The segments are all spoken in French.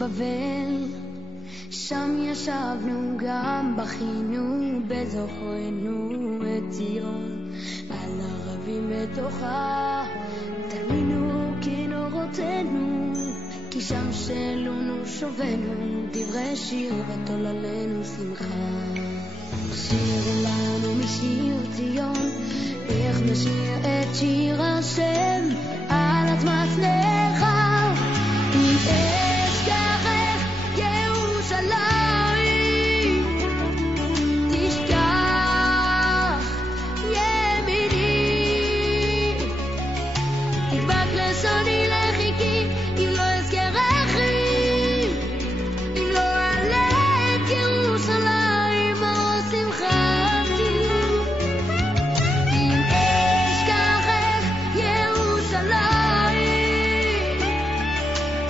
בבל, שם ישבנו גם בכינו בזוכרנו את ציון, על ערבים בתוכה תלינו כנורותינו, כי שם שלונו שובנו דברי שיר ותוללנו שמחה. שיר לנו משיר ציון, איך נשיר את שיר השם על אדמת נחל, עם אשכחך ירושלים, תשכח ימיני, תדבק לשוני לחיקי, אם לא אזכרכי, אם לא אעלה את ירושלים אור שמחתי, אם אשכחך ירושלים,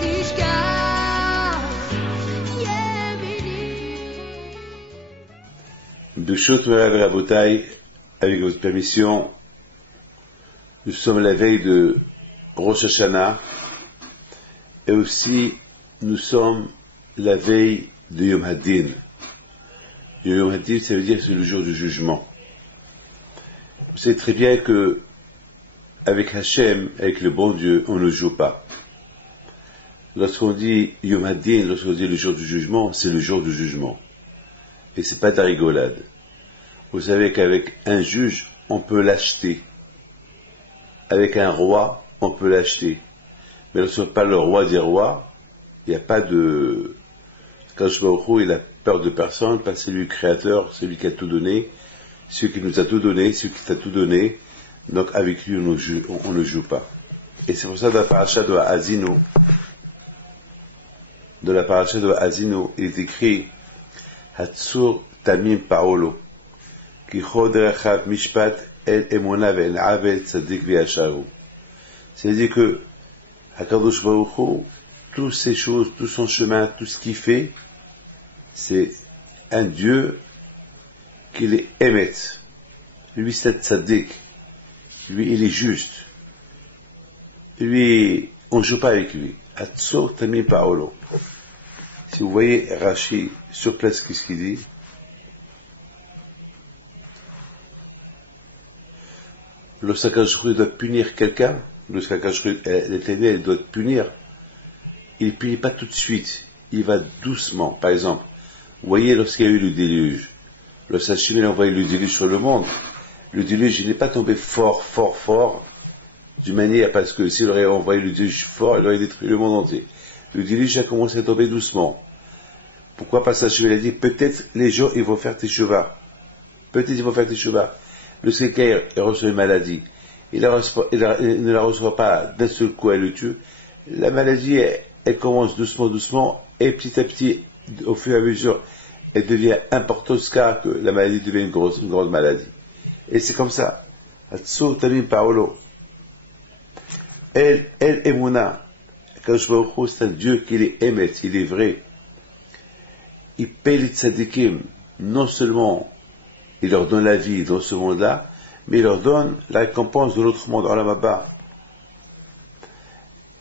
תשכח ימיני. B'shot Morav et Rabotai, avec votre permission, nous sommes la veille de Rosh Hashanah et aussi nous sommes la veille de Yom Hadin. Yom Hadin, ça veut dire que c'est le jour du jugement. Vous savez très bien que avec Hachem, avec le bon Dieu, on ne joue pas. Lorsqu'on dit Yom Hadin, lorsqu'on dit le jour du jugement, c'est le jour du jugement. Et c'est pas de la rigolade. Vous savez qu'avec un juge, on peut l'acheter. Avec un roi, on peut l'acheter. Mais lorsqu'on parle le roi des rois, il n'y a pas de... Kadosh Baruch Hu, il a peur de personne, parce que c'est lui le créateur, c'est lui qui a tout donné, celui qui nous a tout donné, celui qui t'a tout donné. Donc avec lui, on ne joue pas. Et c'est pour ça, dans la paracha de Ha'azinu, il est écrit Hatsur Tamim Paolo, Ki chod rechav mishpat el emuna ve'el avel tzadik ve'yasharu. C'est-à-dire que HaKadosh Baruch Hu, toutes ces choses, tout son chemin, tout ce qu'il fait, c'est un Dieu qu'il est émet. Lui, c'est tzadik. Lui, il est juste. Lui, on ne joue pas avec lui. Hatsur Tamim Paolo. Si vous voyez Rashi sur place, qu'est-ce qu'il dit? Lorsqu'Akadosh doit punir quelqu'un, lorsqu'Akadosh l'Éternel doit punir, il ne punit pas tout de suite, il va doucement. Par exemple, vous voyez lorsqu'il y a eu le déluge, lorsqu'Hachem a envoyé le déluge sur le monde, le déluge n'est pas tombé fort, d'une manière, parce que s'il aurait envoyé le déluge fort, il aurait détruit le monde entier. Le déluge a commencé à tomber doucement. Pourquoi? Parce qu'Hachem a dit, peut-être les gens ils vont faire teshuva. Le quelqu'un reçoit une maladie, il ne la reçoit pas d'un seul coup, elle le tue. La maladie, elle commence doucement, et petit à petit, au fur et à mesure, elle devient importante jusqu'à que la maladie devienne une grande maladie. Et c'est comme ça. Hatsur Tamim Paolo. El Emuna. Kadosh Baruch Hu, c'est un Dieu qui est émet, il est vrai. Il paye les tzadikim, non seulement il leur donne la vie dans ce monde-là, mais il leur donne la récompense de l'autre monde, Olam Haba.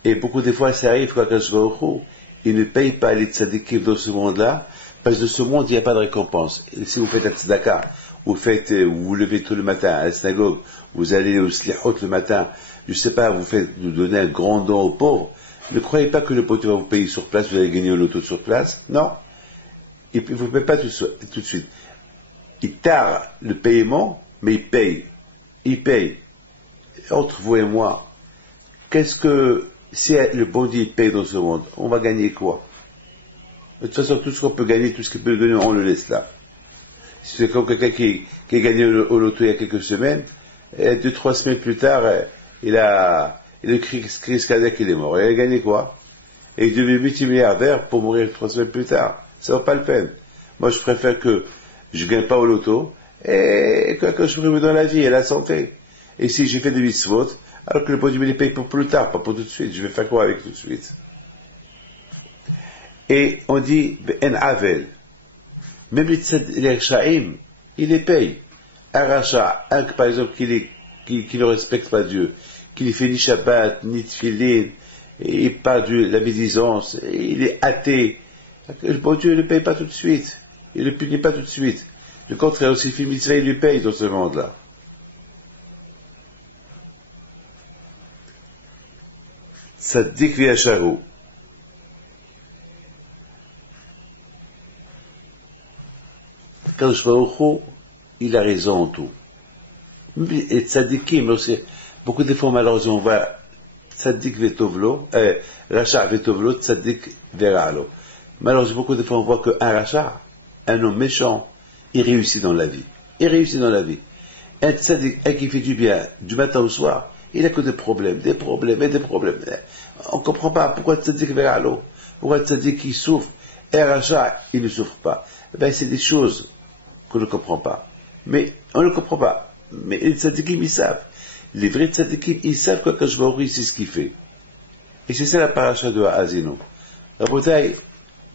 Et beaucoup de fois, ça arrive qu'Akadosh Baruch Hu, il ne paye pas les tzadikim dans ce monde-là, parce que dans ce monde, il n'y a pas de récompense. Et si vous faites la tzedaka, vous vous levez tout le matin à la synagogue, vous allez au slihot le matin, je sais pas, vous donnez un grand don aux pauvres, ne croyez pas que le pote va vous payer sur place, vous allez gagner au loto sur place. Non. Il ne vous paye pas tout de suite. Il tard le paiement, mais il paye. Entre vous et moi, si le bon Dieu paye dans ce monde, on va gagner quoi? De toute façon, tout ce qu'on peut gagner, tout ce qu'il peut donner, on le laisse là. Si c'est comme quelqu'un qui a gagné au loto il y a quelques semaines, et 2-3 semaines plus tard, il a crise cardiaque, il est mort. Il a gagné quoi? Et il devient multimilliardaire pour mourir 3 semaines plus tard. Ça vaut pas la peine. Moi, je préfère que je gagne pas au loto, et que je me donne la vie et la santé. Et si j'ai fait des mitzvot, alors que le bon Dieu me les paye pour plus tard, pas pour tout de suite. Je vais faire quoi avec tout de suite? Et on dit, en avel. Même les Rachaim, il les paye. Un Racha, par exemple, qui ne respecte pas Dieu, qui ne fait ni Shabbat, ni Tfilin, il parle de la médisance, il est athée. Bon Dieu ne le paye pas tout de suite. Il ne le punit pas tout de suite. Le contraire, aussi, il lui paye dans ce monde-là. Tzaddik v'yasharu. Kadosh Baruch Hu, il a raison en tout. Et tzaddikim, beaucoup de fois malheureusement on voit tzaddik vetovlo, racha vetovlo, tzaddik veralo. Malheureusement beaucoup de fois on voit qu'un racha, un homme méchant, il réussit dans la vie. Il réussit dans la vie. Un tzaddik, un qui fait du bien, du matin au soir, il a que des problèmes et des problèmes. On ne comprend pas pourquoi tzaddik veralo, pourquoi tzaddik qui souffre, et un racha, il ne souffre pas. Ben c'est des choses qu'on ne comprend pas. Mais on ne comprend pas. Mais les tzadikim, ils savent. Les vrais tzadikim, ils savent quoi qu'Akadosh Baruch Hu, c'est ce qu'il fait. Et c'est ça la paracha de Ha'azinu. Rabotai,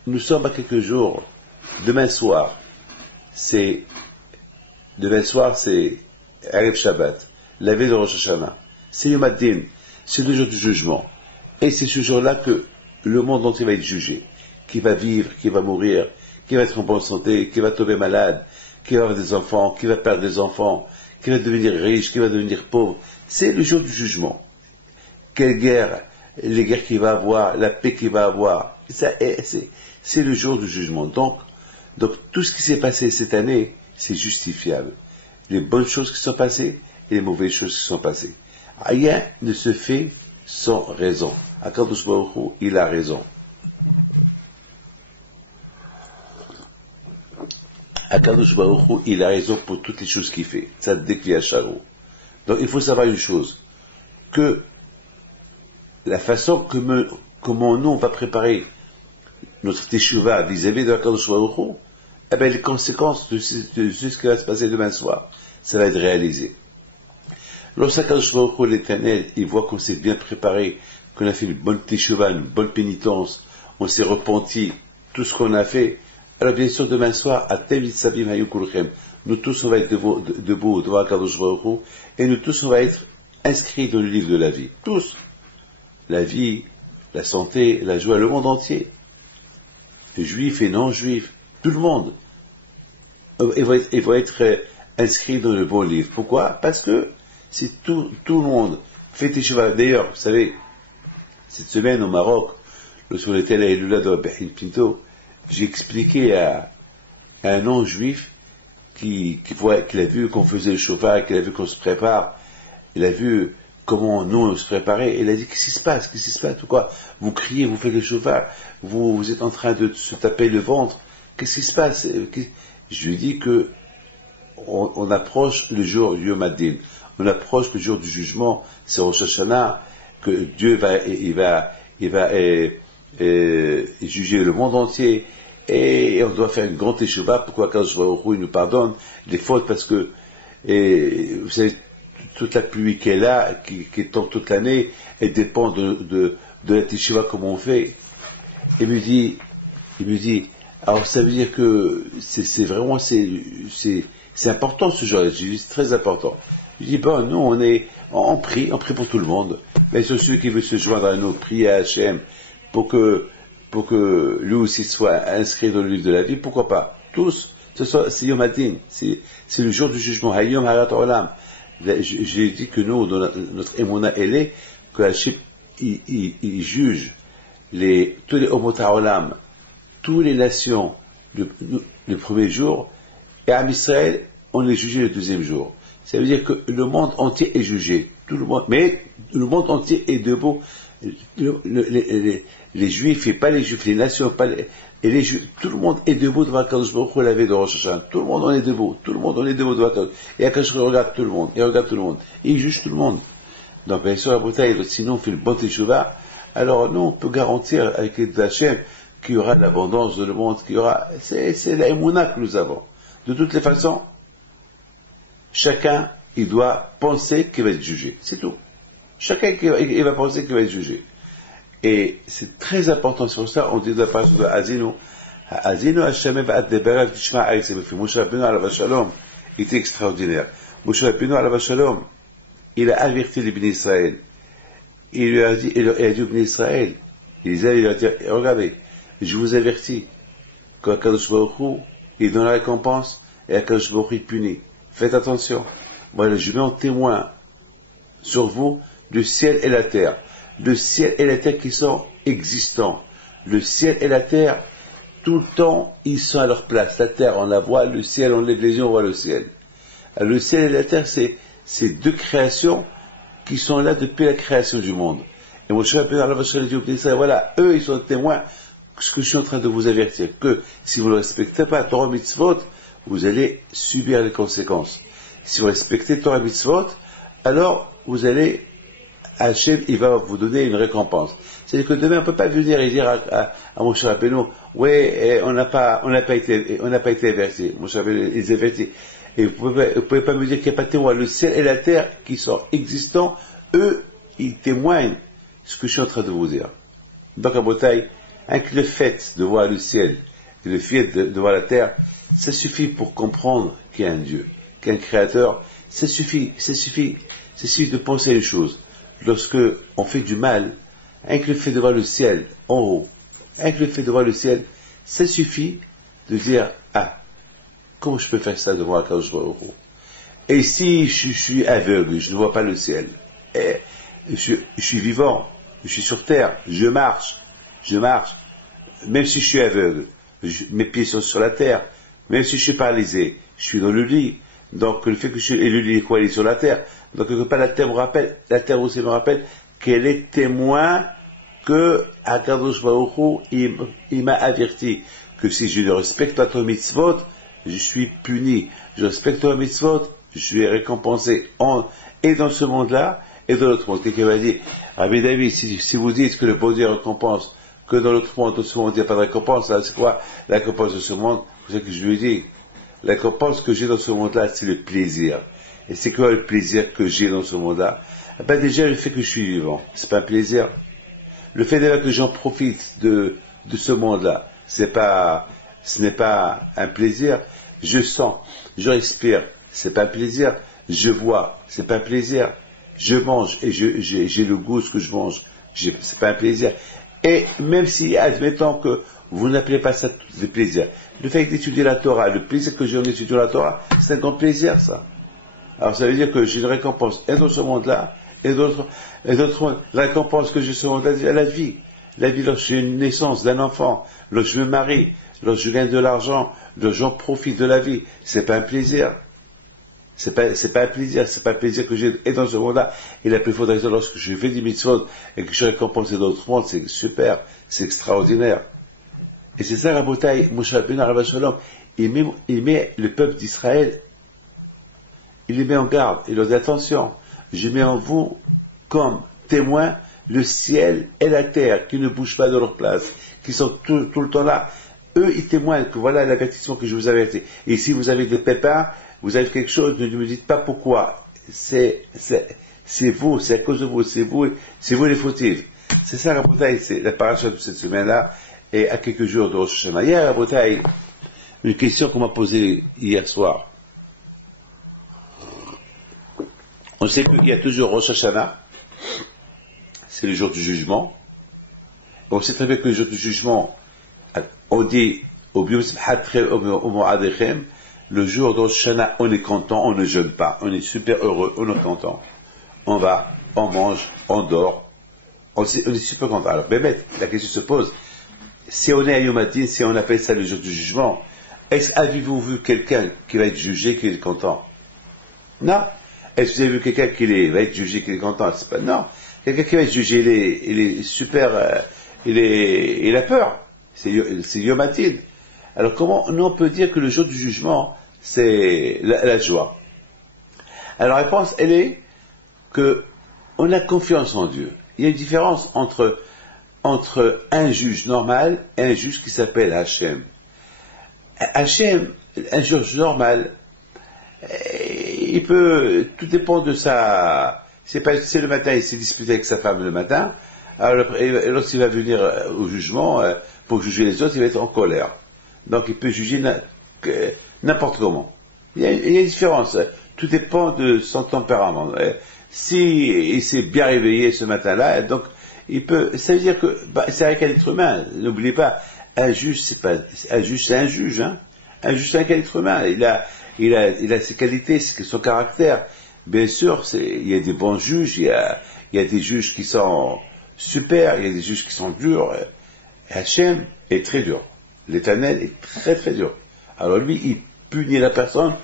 nous sommes à quelques jours. Demain soir, c'est Erev Shabbat, la veille de Rosh Hashanah. C'est Yom Hadin, c'est le jour du jugement. Et c'est ce jour-là que le monde entier va être jugé. Qui va vivre, qui va mourir, qui va être en bonne santé, qui va tomber malade, qui va avoir des enfants, qui va perdre des enfants, qui va devenir riche, qui va devenir pauvre. C'est le jour du jugement. Quelle guerre, les guerres qu'il va avoir, la paix qu'il va avoir. C'est le jour du jugement. Donc, tout ce qui s'est passé cette année, c'est justifiable. Les bonnes choses qui sont passées et les mauvaises choses qui sont passées. Rien ne se fait sans raison. Akadosh Baruch Hu, il a raison. Akadosh Baruch Hu, il a raison pour toutes les choses qu'il fait. Tzaddik v'yasharu. Donc il faut savoir une chose, que la façon comment nous on va préparer notre teshuva vis-à-vis de Akadosh Baruch Hu, eh bien les conséquences de ce qui va se passer demain soir, ça va être réalisé. Lorsqu'Akadosh Baruch Hu, l'Éternel, il voit qu'on s'est bien préparé, qu'on a fait une bonne teshuva, une bonne pénitence, on s'est repenti, tout ce qu'on a fait. Alors bien sûr, demain soir, nous tous on va être debout devant Akadosh Baruch Hu, et nous tous on va être inscrits dans le livre de la vie. Tous. La vie, la santé, la joie, le monde entier. Juifs et non-juifs, tout le monde. Ils vont être inscrits dans le bon livre. Pourquoi? Parce que si tout le monde fait teshuva. D'ailleurs, vous savez, cette semaine au Maroc, lorsqu'on était à la Eloula de Behin Pinto, j'ai expliqué à un non-juif qui a vu qu'on faisait le shofar, qu'il a vu qu'on se prépare, il a vu comment nous on se préparait, et il a dit qu'est-ce qui se passe, pourquoi vous criez, vous faites le shofar, vous êtes en train de se taper le ventre, qu'est-ce qui se passe? Je lui ai dit que on approche le jour du Yom Hadin, on approche le jour du jugement, c'est Rosh Hashanah, que Dieu va juger le monde entier, et on doit faire une grande teshuva. Pourquoi Akadosh Baruch Hu nous pardonne les fautes? Parce que vous savez, toute la pluie qui est là, qui tombe toute l'année, elle dépend de la teshuva comme on fait. Il me dit, alors ça veut dire que c'est vraiment important ce jour-là. Je dis c'est très important. Je dis bon, nous on prie pour tout le monde. Mais sur celui qui veut se joindre à nous, prier à Hachem pour que lui aussi soit inscrit dans le livre de la vie, pourquoi pas? Tous, c'est Yom Hadin, c'est le jour du jugement, Hayom Harat Olam. J'ai dit que nous, dans notre émona, elle est que Hachem, il juge tous les Omot HaOlam, toutes les nations, le premier jour, et à Israël, on les jugé le deuxième jour. Ça veut dire que le monde entier est jugé, tout le monde, mais le monde entier est debout. Les juifs et pas les juifs, les nations, et les juifs, tout le monde est debout devant Akadosh Baruch Hu la veille de Rosh Hashanah. Tout le monde en est debout, devant Akadosh. Et Akadosh regarde tout le monde, et il juge tout le monde. Donc bien sûr, la bouteille, sinon on fait le bon teshuva, alors nous on peut garantir avec les Hachem qu'il y aura de l'abondance dans le monde, c'est la émouna que nous avons. De toutes les façons, chacun, il doit penser qu'il va être jugé, c'est tout. Chacun il va penser qu'il va être jugé. Et c'est très important, c'est pour ça on dit dans la parole de Ha'azinu Hashem v'adeberav tishma ha'aretz. Moshe Rabbeinu alav shalom était extraordinaire. Moshe Rabbeinu alav shalom, il a averti les bénis Israël. il lui a dit, il a dit au Bnei Israël, il a dit, regardez, je vous avertis, qu'Akadosh Baruch Hu, il donne la récompense, et Akadosh Baruch Hu, il punit. Faites attention. Voilà, je mets en témoin sur vous le ciel et la terre. Le ciel et la terre qui sont existants. Le ciel et la terre, tout le temps, ils sont à leur place. La terre, on la voit, le ciel, on lève les yeux, on voit le ciel. Alors, le ciel et la terre, c'est deux créations qui sont là depuis la création du monde. Et mon cher Père, voilà, eux, ils sont témoins de ce que je suis en train de vous avertir, que si vous ne respectez pas Torah Mitzvot, vous allez subir les conséquences. Si vous respectez Torah Mitzvot, alors vous allez, Hachem, il va vous donner une récompense. C'est-à-dire que demain, on ne peut pas venir et dire à mon cher Rabbeinu, ouais, on n'a pas été averti. Mon cher Rabbeinu, ils avertis. Et vous pouvez pas me dire qu'il n'y a pas de témoin. Le ciel et la terre qui sont existants, eux, ils témoignent ce que je suis en train de vous dire. Donc, à Bretagne, avec le fait de voir le ciel et le fait de voir la terre, ça suffit pour comprendre qu'il y a un Dieu, qu'il y a un Créateur. Ça suffit de penser à une chose. Lorsque on fait du mal, avec le fait de voir le ciel en haut, avec le fait de voir le ciel, ça suffit de dire, ah, comment je peux faire ça devant Akadosh Baruch Hu? Et si je suis aveugle, je ne vois pas le ciel, et je suis vivant, je suis sur terre, je marche, même si je suis aveugle, mes pieds sont sur la terre, même si je suis paralysé, je suis dans le lit. Donc le fait que je suis, et le lit quoi, il est sur la terre. Donc quelque part la terre aussi me rappelle qu'elle est témoin que Akadosh Baruch Hu, il m'a averti que si je ne respecte pas ton mitzvot, je suis puni. Je respecte ton mitzvot, je suis récompensé et dans ce monde-là et dans l'autre monde. Quelqu'un m'a dit, Rabbi David, si vous dites que le bon Dieu récompense, que dans l'autre monde, dans ce monde, il n'y a pas de récompense, c'est quoi la récompense de ce monde? C'est ce que je lui ai dit. La récompense que j'ai dans ce monde-là, c'est le plaisir. Et c'est quoi le plaisir que j'ai dans ce monde-là? Ben déjà, le fait que je suis vivant, c'est pas un plaisir. Le fait déjà que j'en profite de ce monde-là, ce n'est pas un plaisir. Je sens, je respire, c'est pas un plaisir. Je vois, c'est pas un plaisir. Je mange et j'ai le goût de ce que je mange, c'est pas un plaisir. Et même si, admettons que vous n'appelez pas ça le plaisir, le fait d'étudier la Torah, le plaisir que j'ai en étudiant la Torah, c'est un grand plaisir, ça. Alors ça veut dire que j'ai une récompense et dans ce monde-là, et d'autres mondes. La récompense que j'ai dans ce monde-là, c'est la vie. La vie, lorsque j'ai une naissance d'un enfant, lorsque je me marie, lorsque je gagne de l'argent, lorsque j'en profite de la vie, c'est pas un plaisir. C'est pas un plaisir que j'ai et dans ce monde-là. Et la plus forte raison, lorsque je fais des mitzvot et que je suis récompensé dans d'autres mondes, c'est super, c'est extraordinaire. Et c'est ça, Rabotai, Moshe Rabbeinu, Alav Shalom, il met le peuple d'Israël, il les met en garde, il leur dit attention, je mets en vous comme témoin le ciel et la terre qui ne bougent pas de leur place, qui sont tout le temps là. Eux, ils témoignent que voilà l'avertissement que je vous avertis. Et si vous avez des pépins, vous avez quelque chose, ne me dites pas pourquoi. C'est vous, c'est à cause de vous, c'est vous les fautifs. C'est ça, Rabotai, c'est la paracha de cette semaine-là, et à quelques jours de Rosh Hashanah. Hier, Rabotai, une question qu'on m'a posée hier soir. On sait qu'il y a toujours Rosh Hashanah, c'est le jour du jugement. On sait très bien que le jour du jugement, on dit, le jour de Rosh Hashanah, on est content, on ne jeûne pas, on est super heureux, on est content. On va, on mange, on dort, on est super content. Alors, la question se pose, si on est à Yom Hadin, si on appelle ça le jour du jugement, avez-vous vu quelqu'un qui va être jugé, qui est content? Non. Est-ce que vous avez vu quelqu'un qui va être jugé, qui est content? C'est pas, non. Quelqu'un qui va être jugé, il est super, il a peur. C'est Yom Hadin. Alors comment on peut dire que le jour du jugement, c'est la joie? Alors la réponse, elle est que on a confiance en Dieu. Il y a une différence entre un juge normal et un juge qui s'appelle Hachem. Hachem, un juge normal, tout dépend de c'est le matin, il s'est disputé avec sa femme le matin, alors lorsqu'il va venir au jugement, pour juger les autres, il va être en colère. Donc il peut juger n'importe comment. Il y a une différence. Tout dépend de son tempérament. si il s'est bien réveillé ce matin-là, donc il peut, ça veut dire que, c'est avec un être humain, n'oubliez pas, un juge, c'est pas, un juge, c'est un juge, hein. Un juge, c'est un être humain, il a ses qualités, son caractère. Bien sûr, il y a des bons juges, il y a des juges qui sont super, il y a des juges qui sont durs. Hachem est très dur. L'Éternel est très très dur. Alors lui, il punit la personne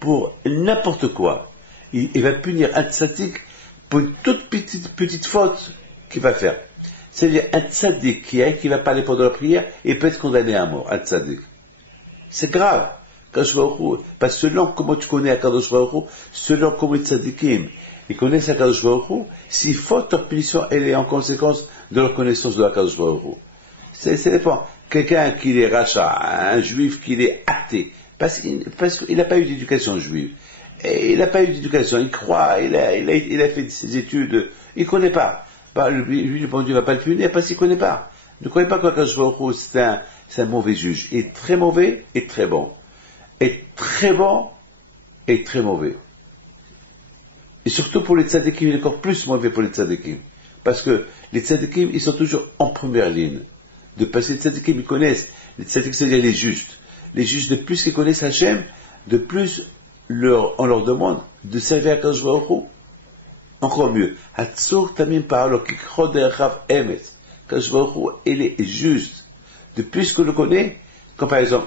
pour n'importe quoi. Il va punir un tzaddik pour une toute petite faute qu'il va faire. C'est-à-dire un tzaddik qui va parler pendant la prière, il peut être condamné à mort, un tzaddik. C'est grave. Parce que selon comment tu connais Akadosh Baruch Hu, selon comment les tzaddikim, ils connaissent Akadosh Baruch Hu, s'ils font leur punition, elle est en conséquence de leur connaissance de Akadosh Baruch Hu. C'est dépend. Quelqu'un qui est rachat, un juif qui est athée, parce qu'il n'a pas eu d'éducation juive. Et il n'a pas eu d'éducation, il croit, il a fait ses études, il ne connaît pas. Lui, le bon Dieu ne va pas le punir parce qu'il ne connaît pas. Ne croyez pas qu'Akadosh Baruch Hu, c'est un mauvais juge. Il est très mauvais et très bon. Et très bon et très mauvais. Et surtout pour les tzadikim, il est encore plus mauvais pour les tzadikim. Parce que les tzadikim, ils sont toujours en première ligne. Parce que les tzadikim, ils connaissent. Les tzadikim, c'est-à-dire les justes. Les justes, de plus qu'ils connaissent Hachem, de plus on leur demande de servir à Kadosh Baruch Hu. Encore mieux. Hatzur tamim paralo ki choder rav emet. Kadosh Baruch Hu, il est juste. De plus qu'on le connaît, comme par exemple,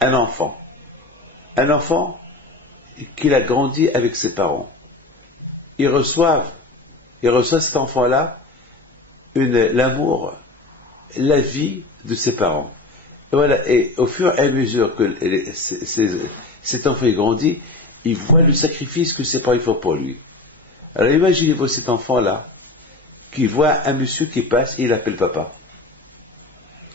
un enfant qu'il a grandi avec ses parents. Il reçoit cet enfant-là l'amour, la vie de ses parents. Et voilà. Et au fur et à mesure que cet enfant grandit, il voit le sacrifice que ses parents font pour lui. Alors imaginez-vous cet enfant-là qui voit un monsieur qui passe et il l'appelle papa.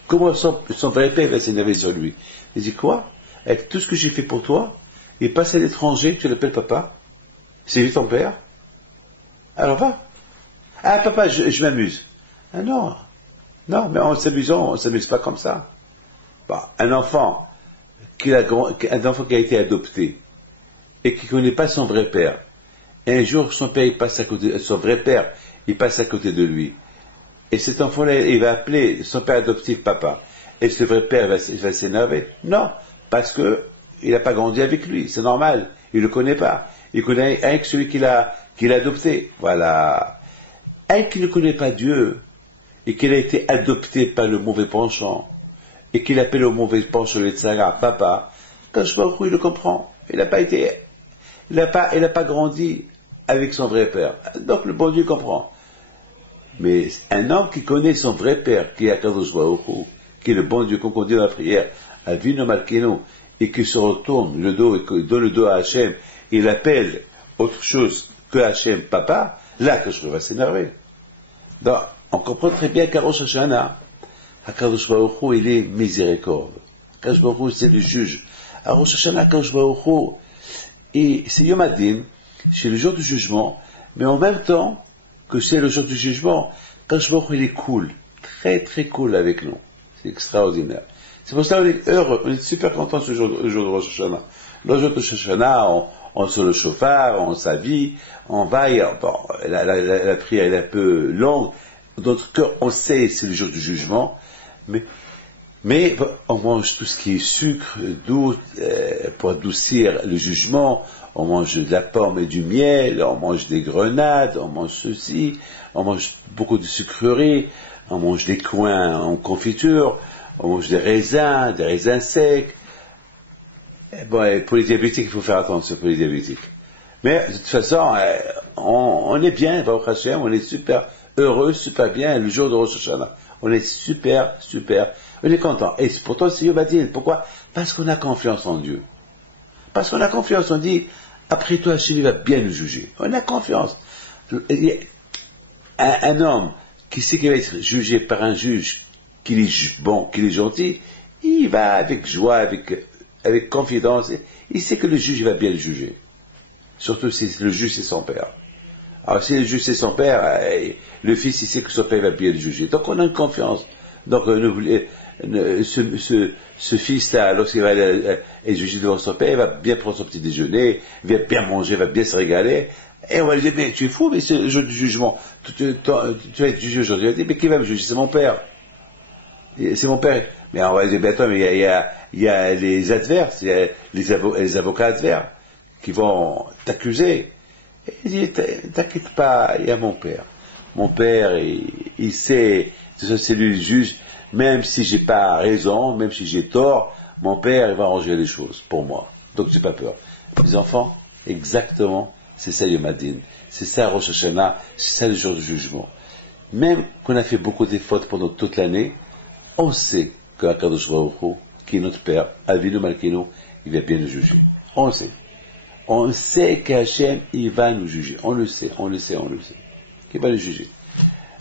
Comment son vrai père va s'énerver sur lui? Il dit quoi? Avec tout ce que j'ai fait pour toi, il passe à l'étranger, tu l'appelles papa? C'est lui ton père? Alors va. Ah papa, je m'amuse. Ah non, mais en s'amusant, on s'amuse pas comme ça. Un enfant qui a été adopté et qui connaît pas son vrai père. Et un jour, son vrai père, il passe à côté de lui. Et cet enfant-là, il va appeler son père adoptif papa. Et ce vrai père va s'énerver. Non, parce que il n'a pas grandi avec lui. C'est normal. Il le connaît pas. Il connaît avec celui qu'il a adopté. Voilà. Un qui ne connaît pas Dieu et qu'il a été adopté par le mauvais penchant et qu'il appelle au mauvais penchant le tzara papa, quand je vois où il le comprend. Il n'a pas grandi avec son vrai père. Donc le bon Dieu comprend. Mais un homme qui connaît son vrai père, qui est Akadosh Baruch Hu, qui est le bon Dieu qu'on dit dans la prière, Avinu Malkeinu, et qui se retourne le dos et qui donne le dos à Hachem, il appelle autre chose que Hachem papa, là que je vais s'énerver. Donc, on comprend très bien qu'à Rosh Hashanah, Akadosh Baruch Hu, il est miséricorde. Akadosh Baruch Hu, c'est le juge. À Rosh Hashanah, Akadosh Baruch Hu, et c'est Yom Hadin, c'est le jour du jugement, mais en même temps que c'est le jour du jugement, Akadosh Baruch Hu, il est cool, très très cool avec nous. C'est extraordinaire. C'est pour ça qu'on est heureux, on est super content ce jour de Rosh Hashanah. Le jour de Rosh Hashanah, on se le chauffard, on s'habille, on va, la prière est un peu longue. Dans notre cœur, on sait c'est le jour du jugement, mais on mange tout ce qui est sucre, doux, pour adoucir le jugement. On mange de la pomme et du miel, on mange des grenades, on mange ceci, on mange beaucoup de sucreries, on mange des coins en confiture, on mange des raisins secs. Et pour les diabétiques, il faut faire attention pour les diabétiques. Mais de toute façon, on est bien, Baruch Hashem, on est super heureux, super bien le jour de Rosh Hashanah. On est super, on est content. Et pourtant, c'est Yom Hadin. Pourquoi? Parce qu'on a confiance en Dieu. Parce qu'on a confiance, on dit, après toi, Hachem va bien nous juger. On a confiance. Un homme qui sait qu'il va être jugé par un juge, qu'il est bon, qu'il est gentil, il va avec joie, avec confidence, il sait que le juge va bien le juger. Surtout si le juge c'est son père. Alors si le juge c'est son père, le fils il sait que son père va bien le juger. Donc on a une confiance. Donc ce fils-là, lorsqu'il va être jugé devant son père, il va bien prendre son petit déjeuner, il va bien manger, il va bien se régaler. Et on va lui dire, mais tu es fou, mais c'est le jour du jugement. Tu vas être jugé aujourd'hui. Il va dire, mais qui va me juger? C'est mon père. C'est mon père. Mais on va lui dire, mais attends, mais il y a les adverses, il y a les avocats adverses qui vont t'accuser. Et il dit, t'inquiète pas, il y a mon père. Mon père, il sait, c'est lui le juge, même si j'ai pas raison, même si j'ai tort, mon père, il va arranger les choses pour moi. Donc j'ai pas peur. Mes enfants, exactement, c'est ça Yom Hadin. C'est ça Rosh Hashanah, c'est ça le jour du jugement. Même qu'on a fait beaucoup de fautes pendant toute l'année, on sait qu'Akadosh Baruch Hu, qui est notre père, Avinu Malkeinu, il va bien nous juger. On le sait. On sait qu'Hachem, il va nous juger. On le sait. Qu'il va nous juger.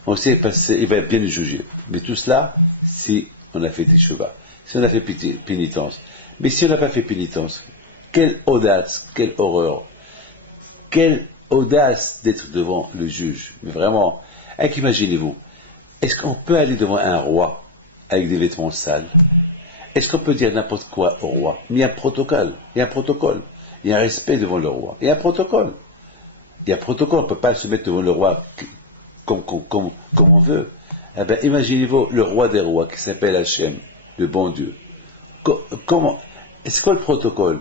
On sait qu'il va bien nous juger. Mais tout cela, si on a fait Teshuvah, si on a fait pénitence. Mais si on n'a pas fait pénitence, quelle audace, quelle horreur, quelle audace d'être devant le juge. Mais vraiment, imaginez-vous, est-ce qu'on peut aller devant un roi avec des vêtements sales? Est-ce qu'on peut dire n'importe quoi au roi? Mais il y a un protocole, il y a un respect devant le roi, il y a un protocole, on ne peut pas se mettre devant le roi comme on veut. Eh bien, imaginez-vous le roi des rois qui s'appelle Hachem, le bon Dieu. Comment, c'est quoi le protocole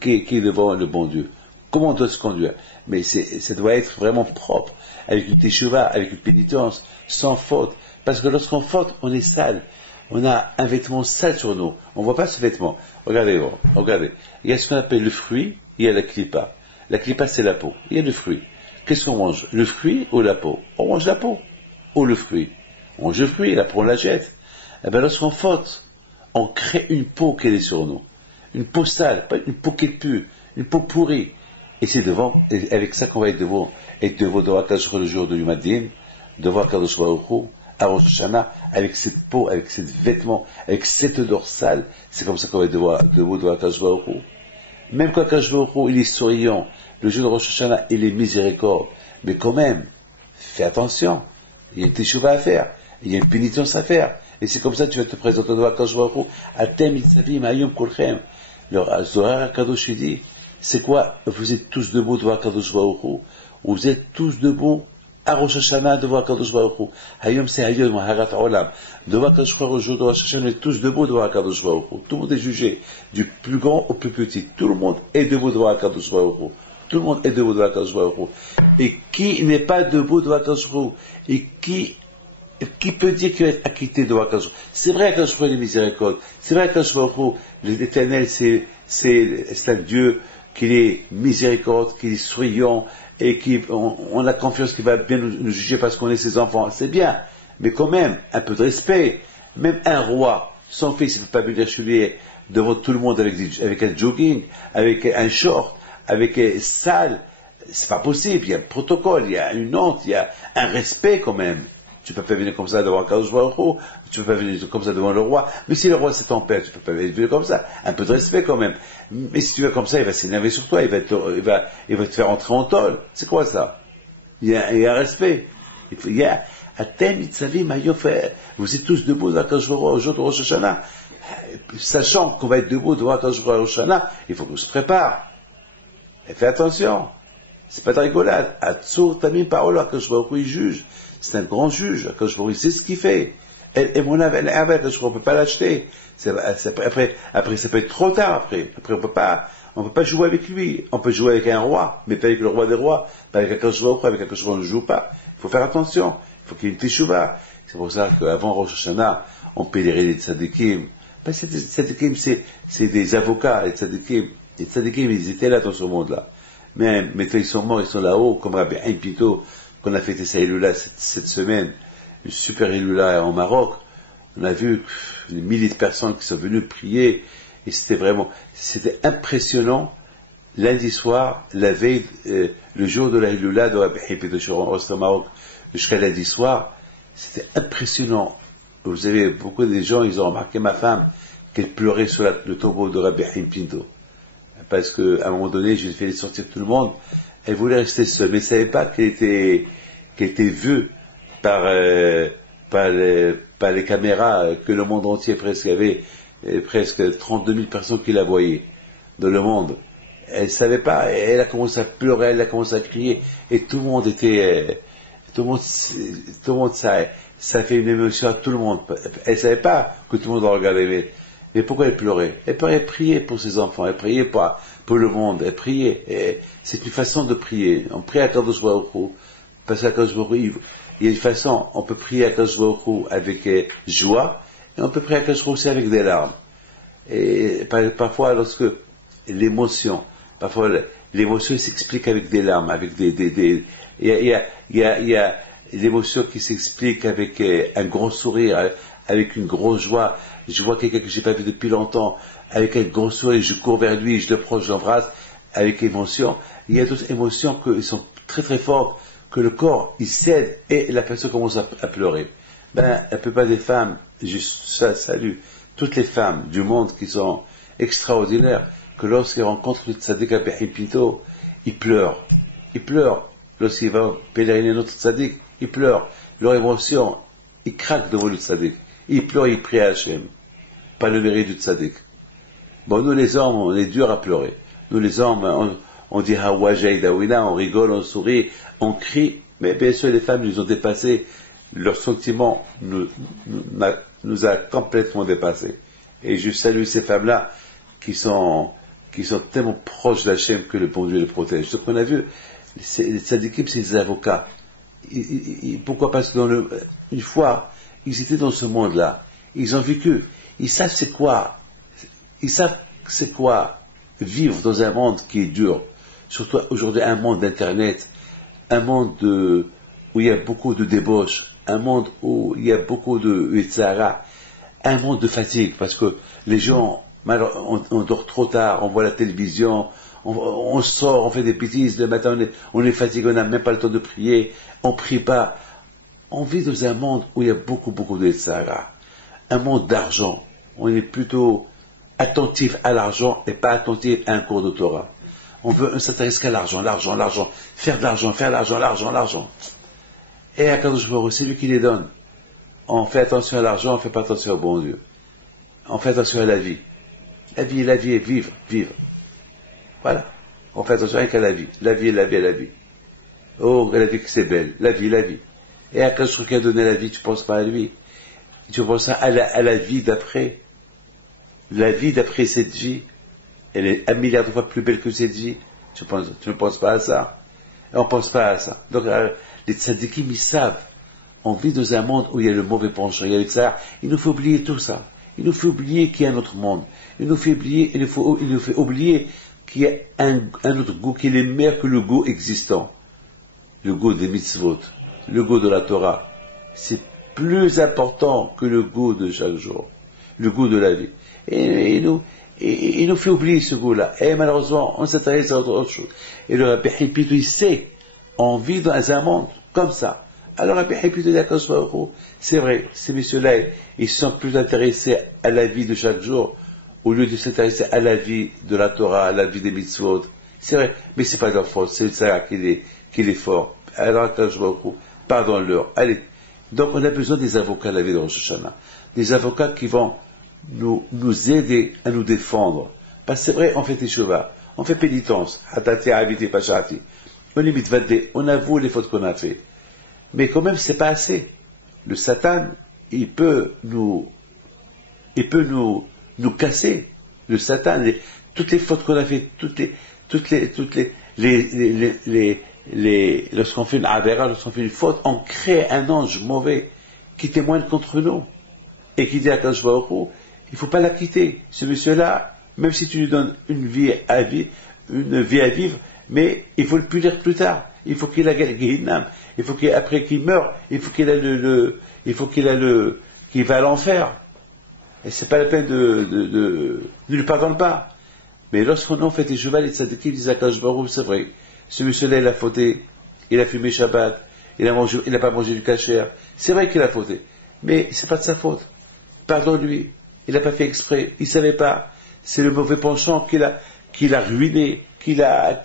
qui est devant le bon Dieu? Comment on doit se conduire? Mais ça doit être vraiment propre, avec une teshuvah, avec une pénitence, sans faute. Parce que lorsqu'on faute, on est sale. On a un vêtement sale sur nous. On ne voit pas ce vêtement. Regardez. Il y a ce qu'on appelle le fruit, il y a la clipa. La clipa, c'est la peau. Il y a le fruit. Qu'est-ce qu'on mange? Le fruit ou la peau? On mange la peau. Ou le fruit. On mange le fruit, la peau, on la jette. Eh bien, lorsqu'on faute, on crée une peau qui est sur nous. Une peau sale, pas une peau qui pue, une peau pourrie. Et c'est avec ça qu'on va être devant Akadosh le jour de Yom Hadin, devant Akadosh Baruch Hu, à Rosh Hashanah, avec cette peau, avec ces vêtements, avec cette odeur sale, c'est comme ça qu'on va être devant Akadosh Baruch Hu. Même quand Akadosh Baruch Hu, il est souriant, le jour de Rosh Hashanah, il est miséricorde. Mais quand même, fais attention, il y a une teshuvah à faire, il y a une pénitence à faire. Et c'est comme ça que tu vas te présenter devant Akadosh Baruch Hu, Atem itzavim hayom kulchem. Le Zohar Akadosh dit, c'est quoi? Vous êtes tous debout devant Akadosh Baruch Hu. Vous êtes tous debout à Rosh Hashanah devant Akadosh Baruch Hu. Hayom c'est Hayom, Harat Olam. Devant Akadosh Baruch Hu, au jour de Rosh Hashanah, on est tous debout devant Akadosh Baruch Hu. Tout le monde est jugé, du plus grand au plus petit. Tout le monde est debout devant Akadosh Baruch Hu. Tout le monde est debout devant Akadosh Baruch Hu. Et qui n'est pas debout devant Akadosh Baruch Hu? Et qui peut dire qu'il va être acquitté devant Akadosh Baruch Hu? C'est vrai qu'Akadosh Baruch Hu est miséricorde. C'est vrai qu'Akadosh Baruch Hu, l'Éternel, c'est un Dieu qu'il est miséricorde, qu'il est souriant, et on a confiance qu'il va bien nous juger parce qu'on est ses enfants. C'est bien. Mais quand même, un peu de respect. Même un roi, son fils, il ne peut pas venir chez lui devant tout le monde avec un jogging, avec un short, avec sale. C'est pas possible. Il y a un protocole, il y a une honte, il y a un respect quand même. Tu peux pas venir comme ça devant Akadosh Baruch Hu, tu peux pas venir comme ça devant le roi. Mais si le roi c'est ton père, tu peux pas venir comme ça. Un peu de respect quand même. Mais si tu vas comme ça, il va s'énerver sur toi, il va te faire entrer en tôle. C'est quoi ça? Il y a un respect. Il y a Atem itzavim hayom. Vous êtes tous debout devant Akadosh Baruch Hu au jour de Rosh Hashanah. Sachant qu'on va être debout devant Akadosh Baruch Hu au Rosh Hashanah, il faut qu'on se prépare. Et fais attention. C'est pas de rigolade. Atzur tamim parolo, Akadosh Baruch Hu il juge. C'est un grand juge. Akadosh Baruch Hu sait ce qu'il fait. Et mon avis, Akadosh Baruch Hu on peut pas l'acheter. Après, ça peut être trop tard après. Après, on peut pas jouer avec lui. On peut jouer avec un roi, mais pas avec le roi des rois. Pas avec Akadosh Baruch Hu. Avec Akadosh Baruch Hu on ne joue pas. Il faut faire attention. Il faut qu'il y ait une teshuvah. C'est pour ça qu'avant Rosh Hashanah, on paie les tzadikim. Les tzadikim, c'est des avocats, les tzadikim. Les tzadikim, ils étaient là dans ce monde-là. Mais maintenant, ils sont morts, ils sont là-haut, comme Rabbi Haim Pito, qu'on a fêté sa Hilula cette semaine, une super Hilula en Maroc. On a vu des milliers de personnes qui sont venues prier, et c'était impressionnant. Lundi soir, la veille, le jour de la Hilula de Rabbi Haim Pito au Maroc, jusqu'à lundi soir, c'était impressionnant. Vous avez beaucoup de gens, ils ont remarqué ma femme, qu'elle pleurait sur le tombeau de Rabbi Haim Pito. Parce qu'à un moment donné, je fait sortir tout le monde, elle voulait rester seule, mais elle ne savait pas qu'elle était vue par les caméras, que le monde entier presque avait presque 32 000 personnes qui la voyaient dans le monde. elle savait pas, elle a commencé à pleurer, elle a commencé à crier, et tout le monde était, tout le monde, ça fait une émotion à tout le monde. Elle savait pas que tout le monde regardait, mais pourquoi elle pleurait? Elle priait pour ses enfants, elle priait pour le monde, elle priait. Et c'est une façon de prier. On prie à Kadosh Baruch Hu, parce qu'à Kadosh Baruch Hu, il y a une façon, on peut prier à Kadosh Baruch Hu avec joie, et on peut prier à Kadosh Baruch Hu aussi avec des larmes. Et parfois, lorsque l'émotion s'explique avec des larmes, avec il y a l'émotion qui s'explique avec un gros sourire, avec une grosse joie. Je vois quelqu'un que j'ai pas vu depuis longtemps, avec un gros sourire, je cours vers lui, je le prends, je l'embrasse, avec émotion. Il y a d'autres émotions qui sont très très fortes, que le corps, il cède, et la personne commence à pleurer. La plupart des femmes, je salue toutes les femmes du monde qui sont extraordinaires, que lorsqu'ils rencontrent le tzaddik à Pito, ils pleurent. Ils pleurent. Lorsqu'ils vont pèleriner notre tzaddik, ils pleurent. Leur émotion, ils craquent devant le tzaddik. Ils pleurent, ils prient à Hachem. Pas le mérite du tzaddik. Bon, nous les hommes, on est durs à pleurer. Nous les hommes, on dit Hawa Jaïdaouina, on rigole, on sourit, on crie, mais bien sûr les femmes nous ont dépassé. Leur sentiment nous a complètement dépassés. Et je salue ces femmes-là qui sont tellement proches d'Hachem que le bon Dieu les protège. Ce qu'on a vu, les tzadikim, c'est des avocats. Pourquoi? Parce que une fois, ils étaient dans ce monde-là. Ils ont vécu. Ils savent c'est quoi vivre dans un monde qui est dur. Surtout aujourd'hui, un monde d'Internet, un monde où il y a beaucoup de débauches, un monde où il y a beaucoup de Yitzhara, un monde de fatigue, parce que les gens, on dort trop tard, on voit la télévision, on sort, on fait des bêtises, le matin on est fatigué, on n'a même pas le temps de prier, on prie pas. On vit dans un monde où il y a beaucoup de Yitzhara, un monde d'argent. On est plutôt attentif à l'argent et pas attentif à un cours de Torah. On s'intéresse qu'à l'argent, faire de l'argent. Et à Kadosh Baruch Hu, c'est lui qui les donne. On fait attention à l'argent, on fait pas attention au bon Dieu. On fait attention à la vie. La vie est vivre. Voilà. On fait attention rien qu'à la vie. La vie. Oh, la vie que c'est belle. La vie. Et à Kadosh Baruch Hu qui a donné la vie, tu penses pas à lui. Tu penses à la vie d'après. La vie d'après cette vie, elle est 1 milliard de fois plus belle que cette vie. Tu ne penses pas à ça. Et on ne pense pas à ça. Donc, les tzadikim, ils savent. On vit dans un monde où il y a le mauvais penchant, il y a le tzar. Il nous faut oublier tout ça. Il nous faut oublier qu'il y a un autre monde. Il nous fait oublier qu'il y a un autre goût qui est meilleur que le goût existant. Le goût des mitzvot. Le goût de la Torah. C'est plus important que le goût de chaque jour. Le goût de la vie. Et il nous fait oublier ce goût-là. Et malheureusement, on s'intéresse à autre chose. Et le Rabbi Hipito, il sait, on vit dans un monde comme ça. Alors Rabbi Hipito dit à Kadosh Baruch Hu, c'est vrai, ces messieurs-là, ils sont plus intéressés à la vie de chaque jour, au lieu de s'intéresser à la vie de la Torah, à la vie des mitzvot. C'est vrai, mais c'est pas leur faute, c'est ça qui est fort. Alors Kadosh Baruch Hu, pardonne-leur. Allez. Donc on a besoin des avocats à la vie de Rosh Hashanah. Des avocats qui vont nous aider à nous défendre. Parce que c'est vrai, on fait teshuva, on fait pénitence, on est mitvadé, on avoue les fautes qu'on a fait. Mais quand même, c'est pas assez. Le Satan, il peut nous casser. Le Satan, toutes les fautes qu'on a fait, lorsqu'on fait une avera, lorsqu'on fait une faute, on crée un ange mauvais qui témoigne contre nous. Et qui dit à Kadosh Baruch Hu, il ne faut pas la quitter. Ce monsieur-là, même si tu lui donnes une vie à vivre, mais il faut le punir plus tard. Il faut qu'il ait Gehinam. Il faut qu'après qu'il meure, il faut qu'il va à l'enfer. Et c'est pas la peine ne lui pardonne pas. Mais lorsqu'on fait des chevals et tzadikim, ils disent à Kadosh Baruch Hu, c'est vrai. Ce monsieur-là, il a fauté. Il a fumé Shabbat. Il n'a pas mangé du kasher. C'est vrai qu'il a fauté. Mais c'est pas de sa faute. Pardonne-lui. Il n'a pas fait exprès. Il savait pas. C'est le mauvais penchant qu'il a ruiné, qu'il a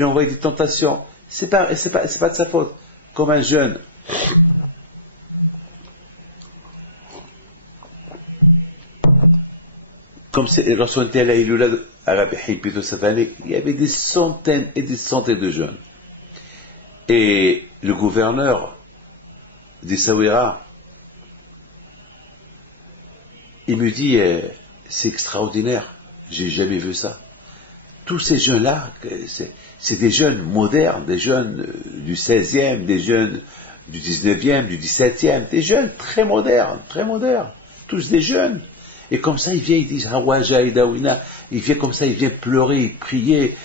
envoyé des tentations. C'est pas de sa faute. Comme un jeune. Comme lorsqu'on était à la Iloula à Rabbi Pito cette année, il y avait des centaines et des centaines de jeunes. Et le gouverneur d'Essaouira, il me dit, c'est extraordinaire, j'ai jamais vu ça. Tous ces jeunes-là, c'est des jeunes modernes, des jeunes du 16e, des jeunes du 19e, du 17e, des jeunes très modernes, tous des jeunes. Et comme ça, il vient, il dit, Hawaja et Dawina, il vient comme ça, il vient pleurer, prier,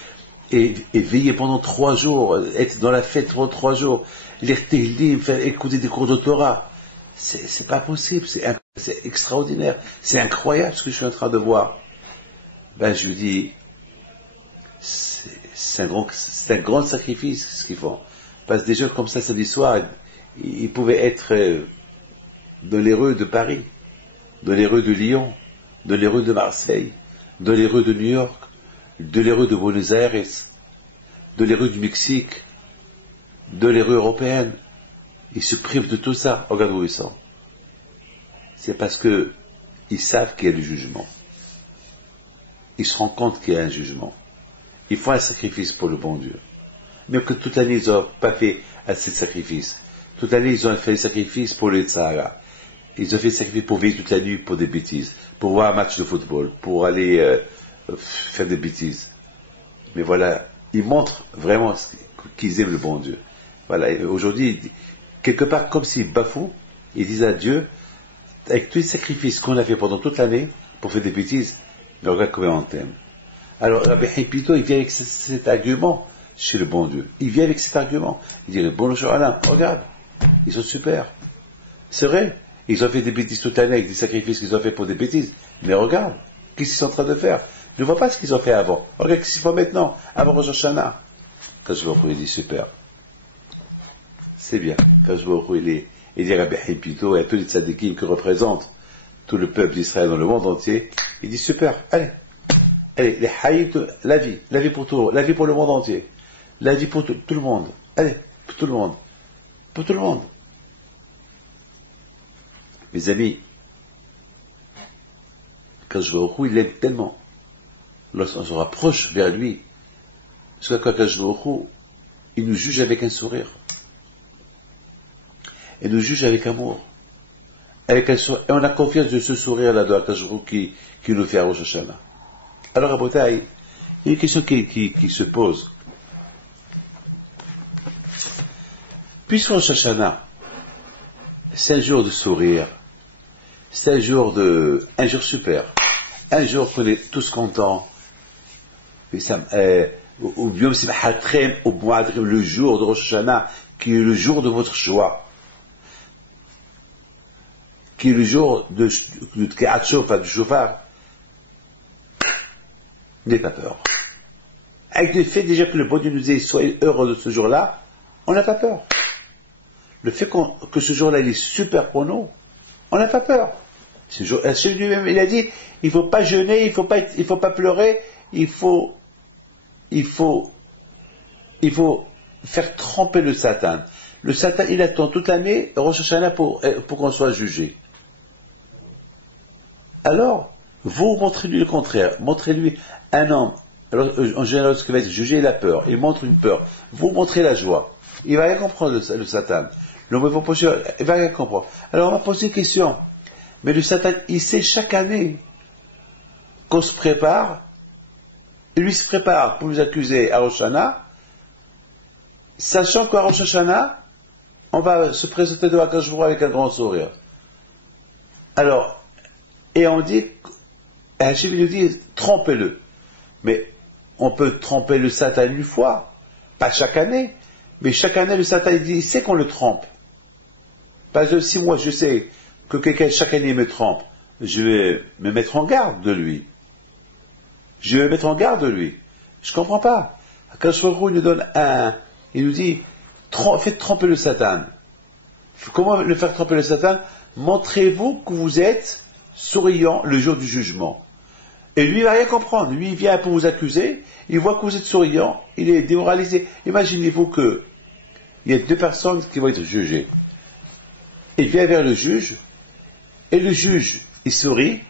et veiller pendant 3 jours, être dans la fête pendant 3 jours, lire Tehillim, faire écouter des cours de Torah. C'est pas possible, c'est extraordinaire, c'est incroyable ce que je suis en train de voir. Ben, je lui dis, c'est un grand sacrifice ce qu'ils font. Parce que des jeunes comme ça, samedi soir, ils pouvaient être dans les rues de Paris, dans les rues de Lyon, dans les rues de Marseille, dans les rues de New York, dans les rues de Buenos Aires, dans les rues du Mexique, dans les rues européennes. Ils se privent de tout ça. Regarde où ils sont. C'est parce que ils savent qu'il y a du jugement. Ils se rendent compte qu'il y a un jugement. Ils font un sacrifice pour le bon Dieu. Mais que toute l'année, ils n'ont pas fait assez de sacrifices. Toute l'année, ils ont fait des sacrifices pour les Sahara. Ils ont fait des sacrifices pour veiller toute la nuit pour des bêtises, pour voir un match de football, pour aller faire des bêtises. Mais voilà, ils montrent vraiment qu'ils aiment le bon Dieu. Voilà, et aujourd'hui, quelque part, comme s'ils bafouent, ils disent à Dieu, avec tous les sacrifices qu'on a fait pendant toute l'année pour faire des bêtises, mais regarde combien on t'aime. Alors, Rabbi Pito, il vient avec cet argument chez le bon Dieu. Il vient avec cet argument. Il dit, bonjour Alain, regarde, ils sont super. C'est vrai, ils ont fait des bêtises toute l'année avec des sacrifices qu'ils ont fait pour des bêtises. Mais regarde, qu'est-ce qu'ils sont en train de faire? Ne vois pas ce qu'ils ont fait avant. Regarde ce qu'ils font maintenant, avant Rosh Hashanah. Quand je vois il dit super. C'est bien. Quand je vois il dit Rabbi Pito et à tous les tzadikim qui représentent tout le peuple d'Israël dans le monde entier, il dit super, allez, les haïm, la vie pour tout, la vie pour le monde entier, la vie pour tout le monde, allez, pour tout le monde. Mes amis, quand je vois il l'aime tellement, lorsqu'on se rapproche vers lui, jusqu'à quoi quand je vois il nous juge avec un sourire, et nous juge avec amour, et on a confiance de ce sourire-là de Akashvou qui nous fait à Rosh Hashanah. Alors, à Botaï, il y a une question qui se pose. Puisque Rosh Hashanah, c'est un jour de sourire, c'est un jour super, un jour qu'on est tous contents, ou bien c'est le jour de Rosh Hashanah, qui est le jour de votre joie, qui est le jour de Tkeat Shofar, du Shofar. N'ayez pas peur. Avec le fait déjà que le bon Dieu nous ait soyez heureux de ce jour-là, on n'a pas peur. Le fait que ce jour-là il est super pour nous, on n'a pas peur. Celui lui-même, il a dit, il faut pas jeûner, il faut pas pleurer, il faut faire tremper le Satan. Le Satan, il attend toute l'année Rosh Hashanah pour qu'on soit jugé. Alors, vous montrez-lui le contraire. Montrez-lui un homme. Alors, en général, lorsqu'il va être jugé, il a peur. Il montre une peur. Vous montrez la joie. Il va rien comprendre, le Satan. Il va rien comprendre. Alors, on va poser une question. Mais le Satan, il sait chaque année qu'on se prépare. Lui se prépare pour nous accuser à Rosh Hashanah, sachant qu'à Rosh Hashanah, on va se présenter devant Akashvou avec un grand sourire. Alors, et on dit, Hachem nous dit, trompez-le. Mais on peut tromper le Satan une fois, pas chaque année, mais chaque année le Satan il sait qu'on le trompe. Parce que si moi je sais que quelqu'un chaque année me trompe, je vais me mettre en garde de lui. Je comprends pas. Quand il nous donne il nous dit, faites tromper le Satan. Comment le faire tromper le Satan? Montrez-vous que vous êtes souriant le jour du jugement. Et lui, il va rien comprendre. Lui, il vient pour vous accuser, il voit que vous êtes souriant, il est démoralisé. Imaginez-vous que il y a 2 personnes qui vont être jugées. Il vient vers le juge, et le juge, il sourit,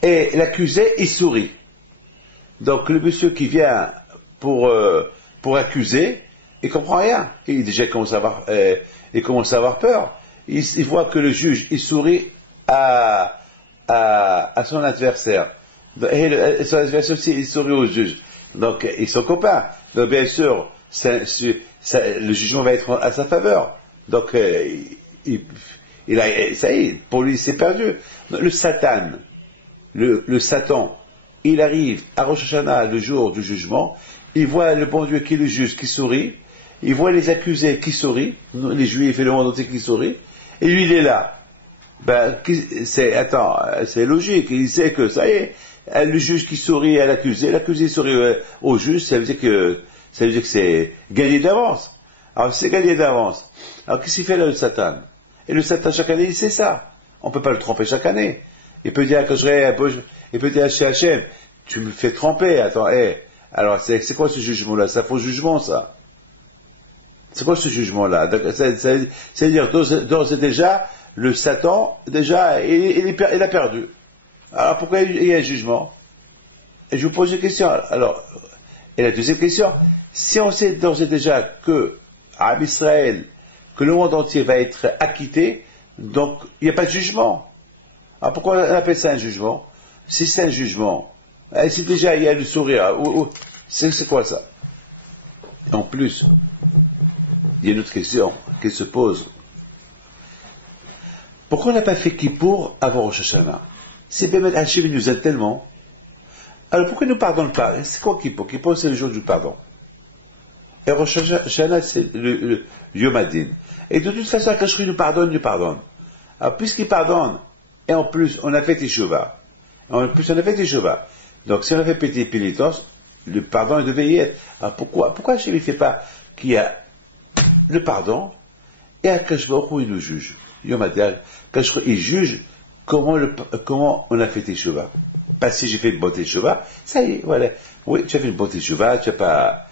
et l'accusé, il sourit. Donc le monsieur qui vient pour accuser, il comprend rien. Il commence à avoir peur. Il voit que le juge, il sourit à son adversaire. Et son adversaire aussi, il sourit au juge. Donc ils sont copains. Donc bien sûr, le jugement va être à sa faveur. Donc ça y est, pour lui c'est perdu. Le Satan, il arrive à Rosh Hashanah, le jour du jugement, il voit le bon Dieu qui est le juge qui sourit, il voit les accusés qui sourient, les Juifs et le monde entier qui sourient, et lui il est là. C'est logique, il sait que ça y est, le juge qui sourit à l'accusé sourit au juge, ça veut dire que c'est gagné d'avance. Alors c'est gagné d'avance. Alors qu'est-ce qu'il fait là le Satan? Et le Satan chaque année il sait ça. On peut pas le tromper chaque année. Il peut dire il peut dire chez Hachem, tu me fais tromper, alors c'est quoi ce jugement-là? C'est un faux jugement, ça. C'est quoi ce jugement-là? C'est-à-dire, d'ores et déjà, le Satan, déjà, il a perdu. Alors pourquoi il y a un jugement? Et je vous pose une question. Alors, et la deuxième question, si on sait d'ores et déjà que, à Israël, que le monde entier va être acquitté, donc il n'y a pas de jugement. Alors pourquoi on appelle ça un jugement? Si c'est un jugement, si déjà il y a le sourire, c'est quoi ça? En plus, il y a une autre question qui se pose. Pourquoi on n'a pas fait Kippour avant Rosh Hashanah? C'est bien mettre Hachem nous aide tellement. Alors pourquoi il ne nous pardonne pas? C'est quoi Kippour? Kippour c'est le jour du pardon. Et Rosh Hashanah c'est le Yom Hadin. Et de toute façon, quand il nous pardonne. Alors puisqu'il pardonne, et en plus on a fait Teshuvah, donc si on a fait Petit Pénitence, le pardon devait y être. Alors pourquoi Hachem ne fait pas qu'il y a le pardon, et à Kadosh Baruch Hu il nous juge. Yom Hadin, Kadosh Baruch Hu il juge comment on a fait Teshuvah. Pas si j'ai fait une bonne Teshuvah, ça y est, voilà. Oui, tu as fait une bonne Teshuvah, tu n'as pas...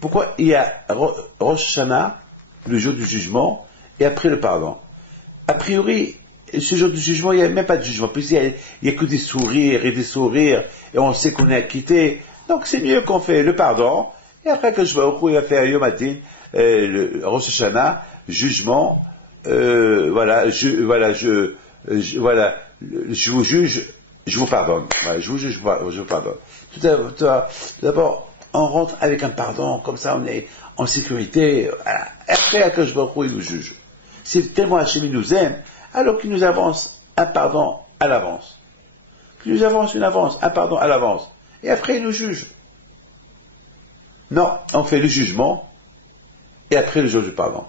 Pourquoi il y a Rosh Hashanah, le jour du jugement, et après le pardon? A priori, ce jour du jugement, il n'y a même pas de jugement, puisqu'il n'y a que des sourires, et on sait qu'on est acquitté. Donc c'est mieux qu'on fait le pardon, et après que je vais au coup, il va faire Yom Hadin, le Rosh Hashanah, jugement, je vous juge, je vous pardonne. Voilà, je vous juge, je vous pardonne. Tout d'abord, on rentre avec un pardon, comme ça on est en sécurité. Après, Akadosh Baruch Hu, il nous juge. C'est tellement Hachem nous aime, alors qu'il nous avance un pardon à l'avance. Qu'il nous avance un pardon à l'avance. Et après, il nous juge. Non, on fait le jugement, et après le jour du pardon.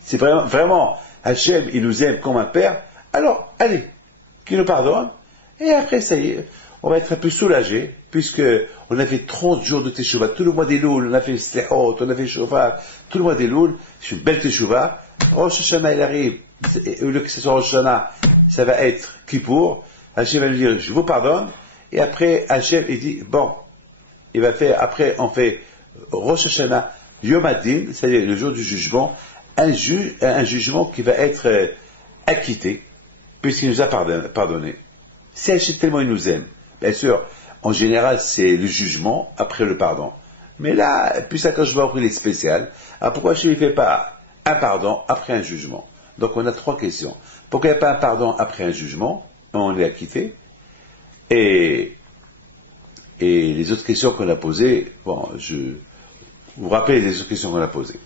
C'est vraiment, Hachem, il nous aime comme un père, alors, allez, qu'il nous pardonne, et après, ça y est, on va être un peu soulagé, puisque on a fait 30 jours de Teshuvah, tout le mois d'Elul, on a fait Slehot, on a fait Shofar, tout le mois d'Elul, c'est une belle Teshuvah. Rosh Hashanah, il arrive, au lieu que ce soit Rosh Hashanah, ça va être Kippour, Hachem va nous dire, je vous pardonne, et après, Hachem, il dit, bon, il va faire, après, on fait Rosh Hashanah, Yom Hadin, c'est-à-dire le jour du jugement, un jugement qui va être acquitté, puisqu'il nous a pardonné. Si Hachem tellement il nous aime, bien sûr, en général, c'est le jugement après le pardon. Mais là, puisque Akadosh Baruch Hu il est spécial, alors pourquoi Hachem ne fait pas un pardon après un jugement? Donc on a trois questions. Pourquoi il n'y a pas un pardon après un jugement? On est acquitté. Et les autres questions qu'on a posées, bon, vous rappelez les autres questions qu'on a posées.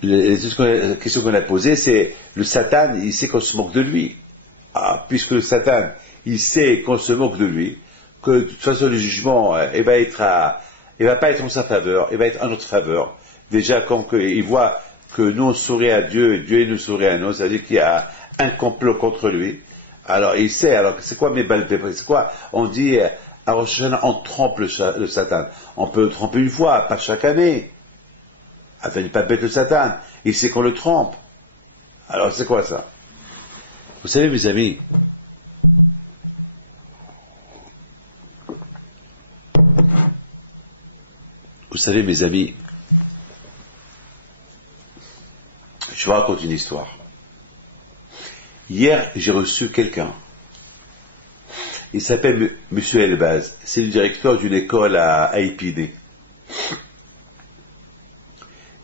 Les autres questions qu'on a posées, c'est le Satan, il sait qu'on se moque de lui. Ah, puisque le Satan, il sait qu'on se moque de lui, que de toute façon le jugement, il va pas être en sa faveur, il va être en notre faveur. Déjà, comme il voit que nous on sourit à Dieu, et Dieu il nous sourit à nous, c'est-à-dire qu'il y a un complot contre lui. Alors il sait, alors c'est quoi mes balles de c'est quoi? On dit, à Rosh Hashanah, on trompe le Satan. On peut le tromper une fois, pas chaque année. Attends, il n'est pas bête le Satan. Il sait qu'on le trompe. Alors c'est quoi ça? Vous savez mes amis, je vous raconte une histoire. Hier, j'ai reçu quelqu'un. Il s'appelle Monsieur Elbaz. C'est le directeur d'une école à Épinay.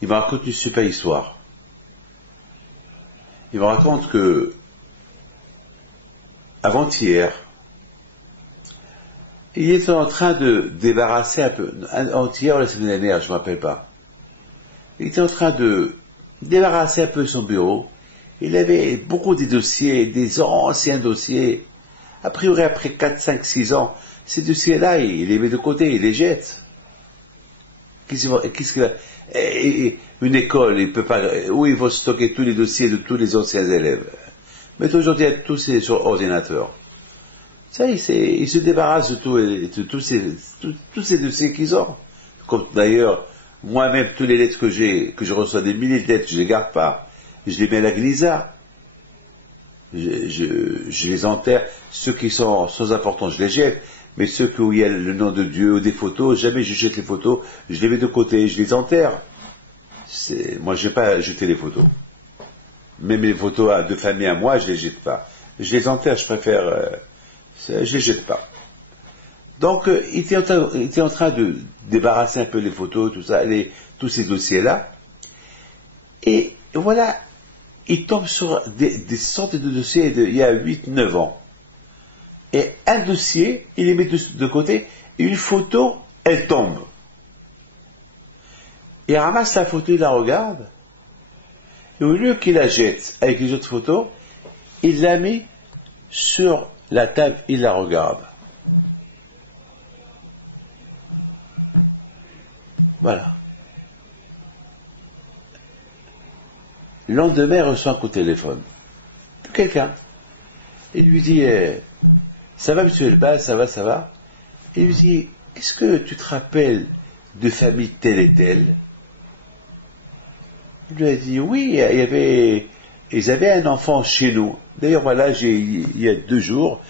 Il me raconte une super histoire. Il me raconte que, avant-hier, il était en train de débarrasser un peu, avant-hier ou la semaine dernière, je ne me rappelle pas. Il était en train de débarrasser un peu son bureau. Il avait beaucoup de dossiers, des anciens dossiers. A priori, après 4, 5, 6 ans, ces dossiers-là, il les met de côté, il les jette. Qu'est-ce qu'il a? Une école, il peut pas, où il faut stocker tous les dossiers de tous les anciens élèves. Mais aujourd'hui, tout c'est sur ordinateur. Ça, il se débarrasse de tous ces dossiers qu'ils ont. Comme d'ailleurs, moi-même, toutes les lettres que je reçois, des milliers de lettres, je les garde pas. Je les mets à la glisa. Je les enterre. Ceux qui sont sans importance, je les jette. Mais ceux où il y a le nom de Dieu ou des photos, jamais je jette les photos. Je les mets de côté, je les enterre. Moi, je n'ai pas jeté les photos. Même les photos de famille à moi, je les jette pas. Je les enterre, je préfère... je les jette pas. Donc, il était en train de débarrasser un peu les photos, tout ça, tous ces dossiers-là. Et voilà, il tombe sur des sortes de dossiers il y a 8-9 ans. Et un dossier, il les met de côté, et une photo, elle tombe. Il ramasse la photo, il la regarde, et au lieu qu'il la jette avec les autres photos, il la met sur la table, il la regarde. Voilà. Le lendemain, il reçoit un coup de téléphone. Quelqu'un. Il lui dit, ça va, monsieur Elbaz, ça va. Et il lui dit, est-ce que tu te rappelles de famille telle et telle? Il lui a dit, oui, ils avaient un enfant chez nous. D'ailleurs, voilà, il y a 2 jours,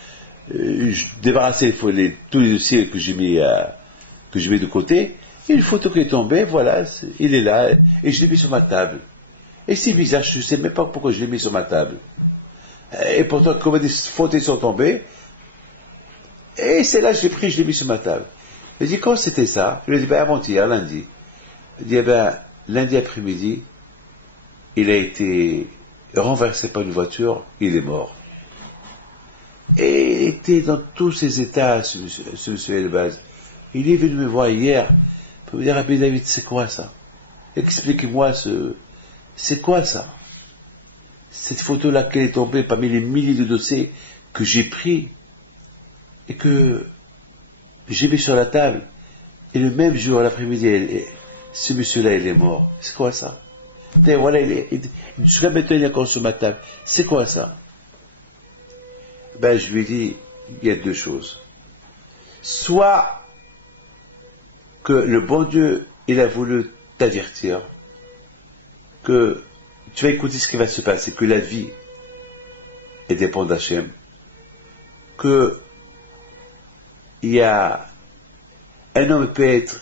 je débarrassais tous les dossiers que j'ai mis de côté, et une photo qui est tombée, voilà, il est là, et je l'ai mis sur ma table. Et c'est bizarre, je ne sais même pas pourquoi je l'ai mis sur ma table. Et pourtant, comme des photos sont tombées, et c'est là que je l'ai pris, je l'ai mis sur ma table. Il dit, quand c'était ça? Je lui ai dit, avant-hier, lundi. Il dit, lundi après-midi, il a été renversé par une voiture, il est mort. Et il était dans tous ses états, ce monsieur Elbaz. Il est venu me voir hier, pour me dire, Rabbi David, c'est quoi ça? Expliquez-moi c'est quoi ça? Cette photo-là qui est tombée parmi les milliers de dossiers que j'ai pris et que j'ai mis sur la table, et le même jour, l'après-midi, ce monsieur-là, il est mort. C'est quoi ça? Et voilà, jusqu'à maintenant, il est encore sur ma table. C'est quoi ça? Je lui ai dit, il y a 2 choses. Soit que le bon Dieu, il a voulu t'avertir que tu vas écouter ce qui va se passer, que la vie dépend d'Hachem, que il y a un homme peut être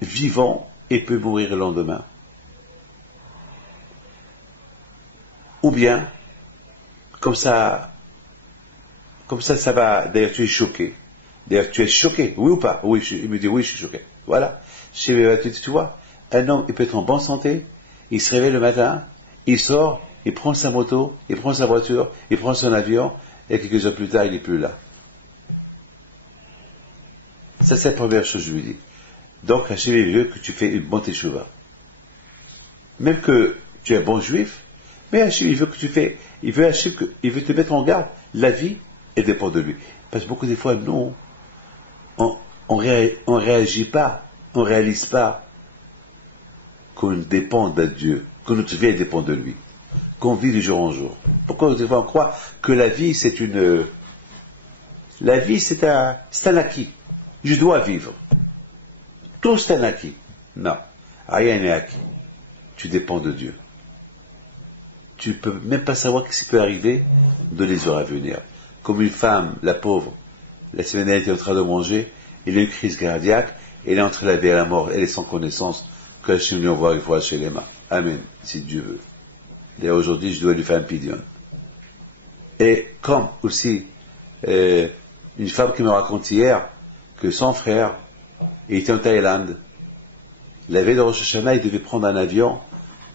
vivant et peut mourir le lendemain. Ou bien, comme ça va, d'ailleurs tu es choqué. D'ailleurs tu es choqué, oui ou pas? Oui, il me dit oui, je suis choqué. Voilà. Tu vois, un homme, il peut être en bonne santé, il se réveille le matin, il sort, il prend sa moto, il prend sa voiture, il prend son avion, et quelques heures plus tard, il n'est plus là. Ça, c'est la première chose que je lui dis. Donc, Hachem veut que tu fais une bonne teshuva. Même que tu es un bon juif, mais Hachem, il veut te mettre en garde. La vie, elle dépend de lui. Parce que beaucoup des fois, nous, on réagit pas, on réalise pas qu'on dépend de Dieu, que notre vie dépend de lui, qu'on vit de jour en jour. Pourquoi des fois on croit que la vie c'est un acquis. Je dois vivre. Tout c'est un acquis. Non, rien n'est acquis. Tu dépends de Dieu. Tu peux même pas savoir ce qui peut arriver dans les heures à venir. Comme une femme, la pauvre, la semaine elle était en train de manger, elle a eu une crise cardiaque, elle est entre la vie et la mort, elle est sans connaissance, que Hachem lui envoie une fois chez les mains. Amen, si Dieu veut. D'ailleurs aujourd'hui je dois lui faire un pidyon. Et comme aussi une femme qui me raconte hier que son frère était en Thaïlande. La veille de Rosh Hashanah, il devait prendre un avion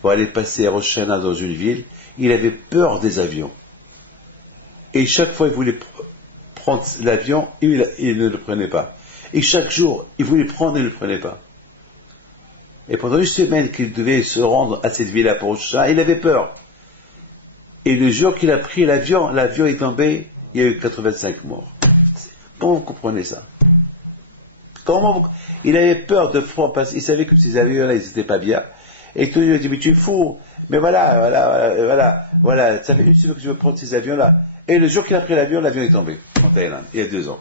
pour aller passer à Rosh Hashanah dans une ville. Il avait peur des avions. Et chaque fois, il voulait prendre l'avion, il ne le prenait pas. Et chaque jour, il voulait prendre et il ne le prenait pas. Et pendant une semaine qu'il devait se rendre à cette ville-là pour Rosh Hashanah, il avait peur. Et le jour qu'il a pris l'avion est tombé, il y a eu 85 morts. Comment vous comprenez ça? Il avait peur de froid parce qu'il savait que ces avions-là, ils n'étaient pas bien. Et tout le monde lui a dit, mais tu es fou. Mais voilà. Ça fait une semaine que je veux prendre ces avions-là. Et le jour qu'il a pris l'avion est tombé en Thaïlande, il y a 2 ans.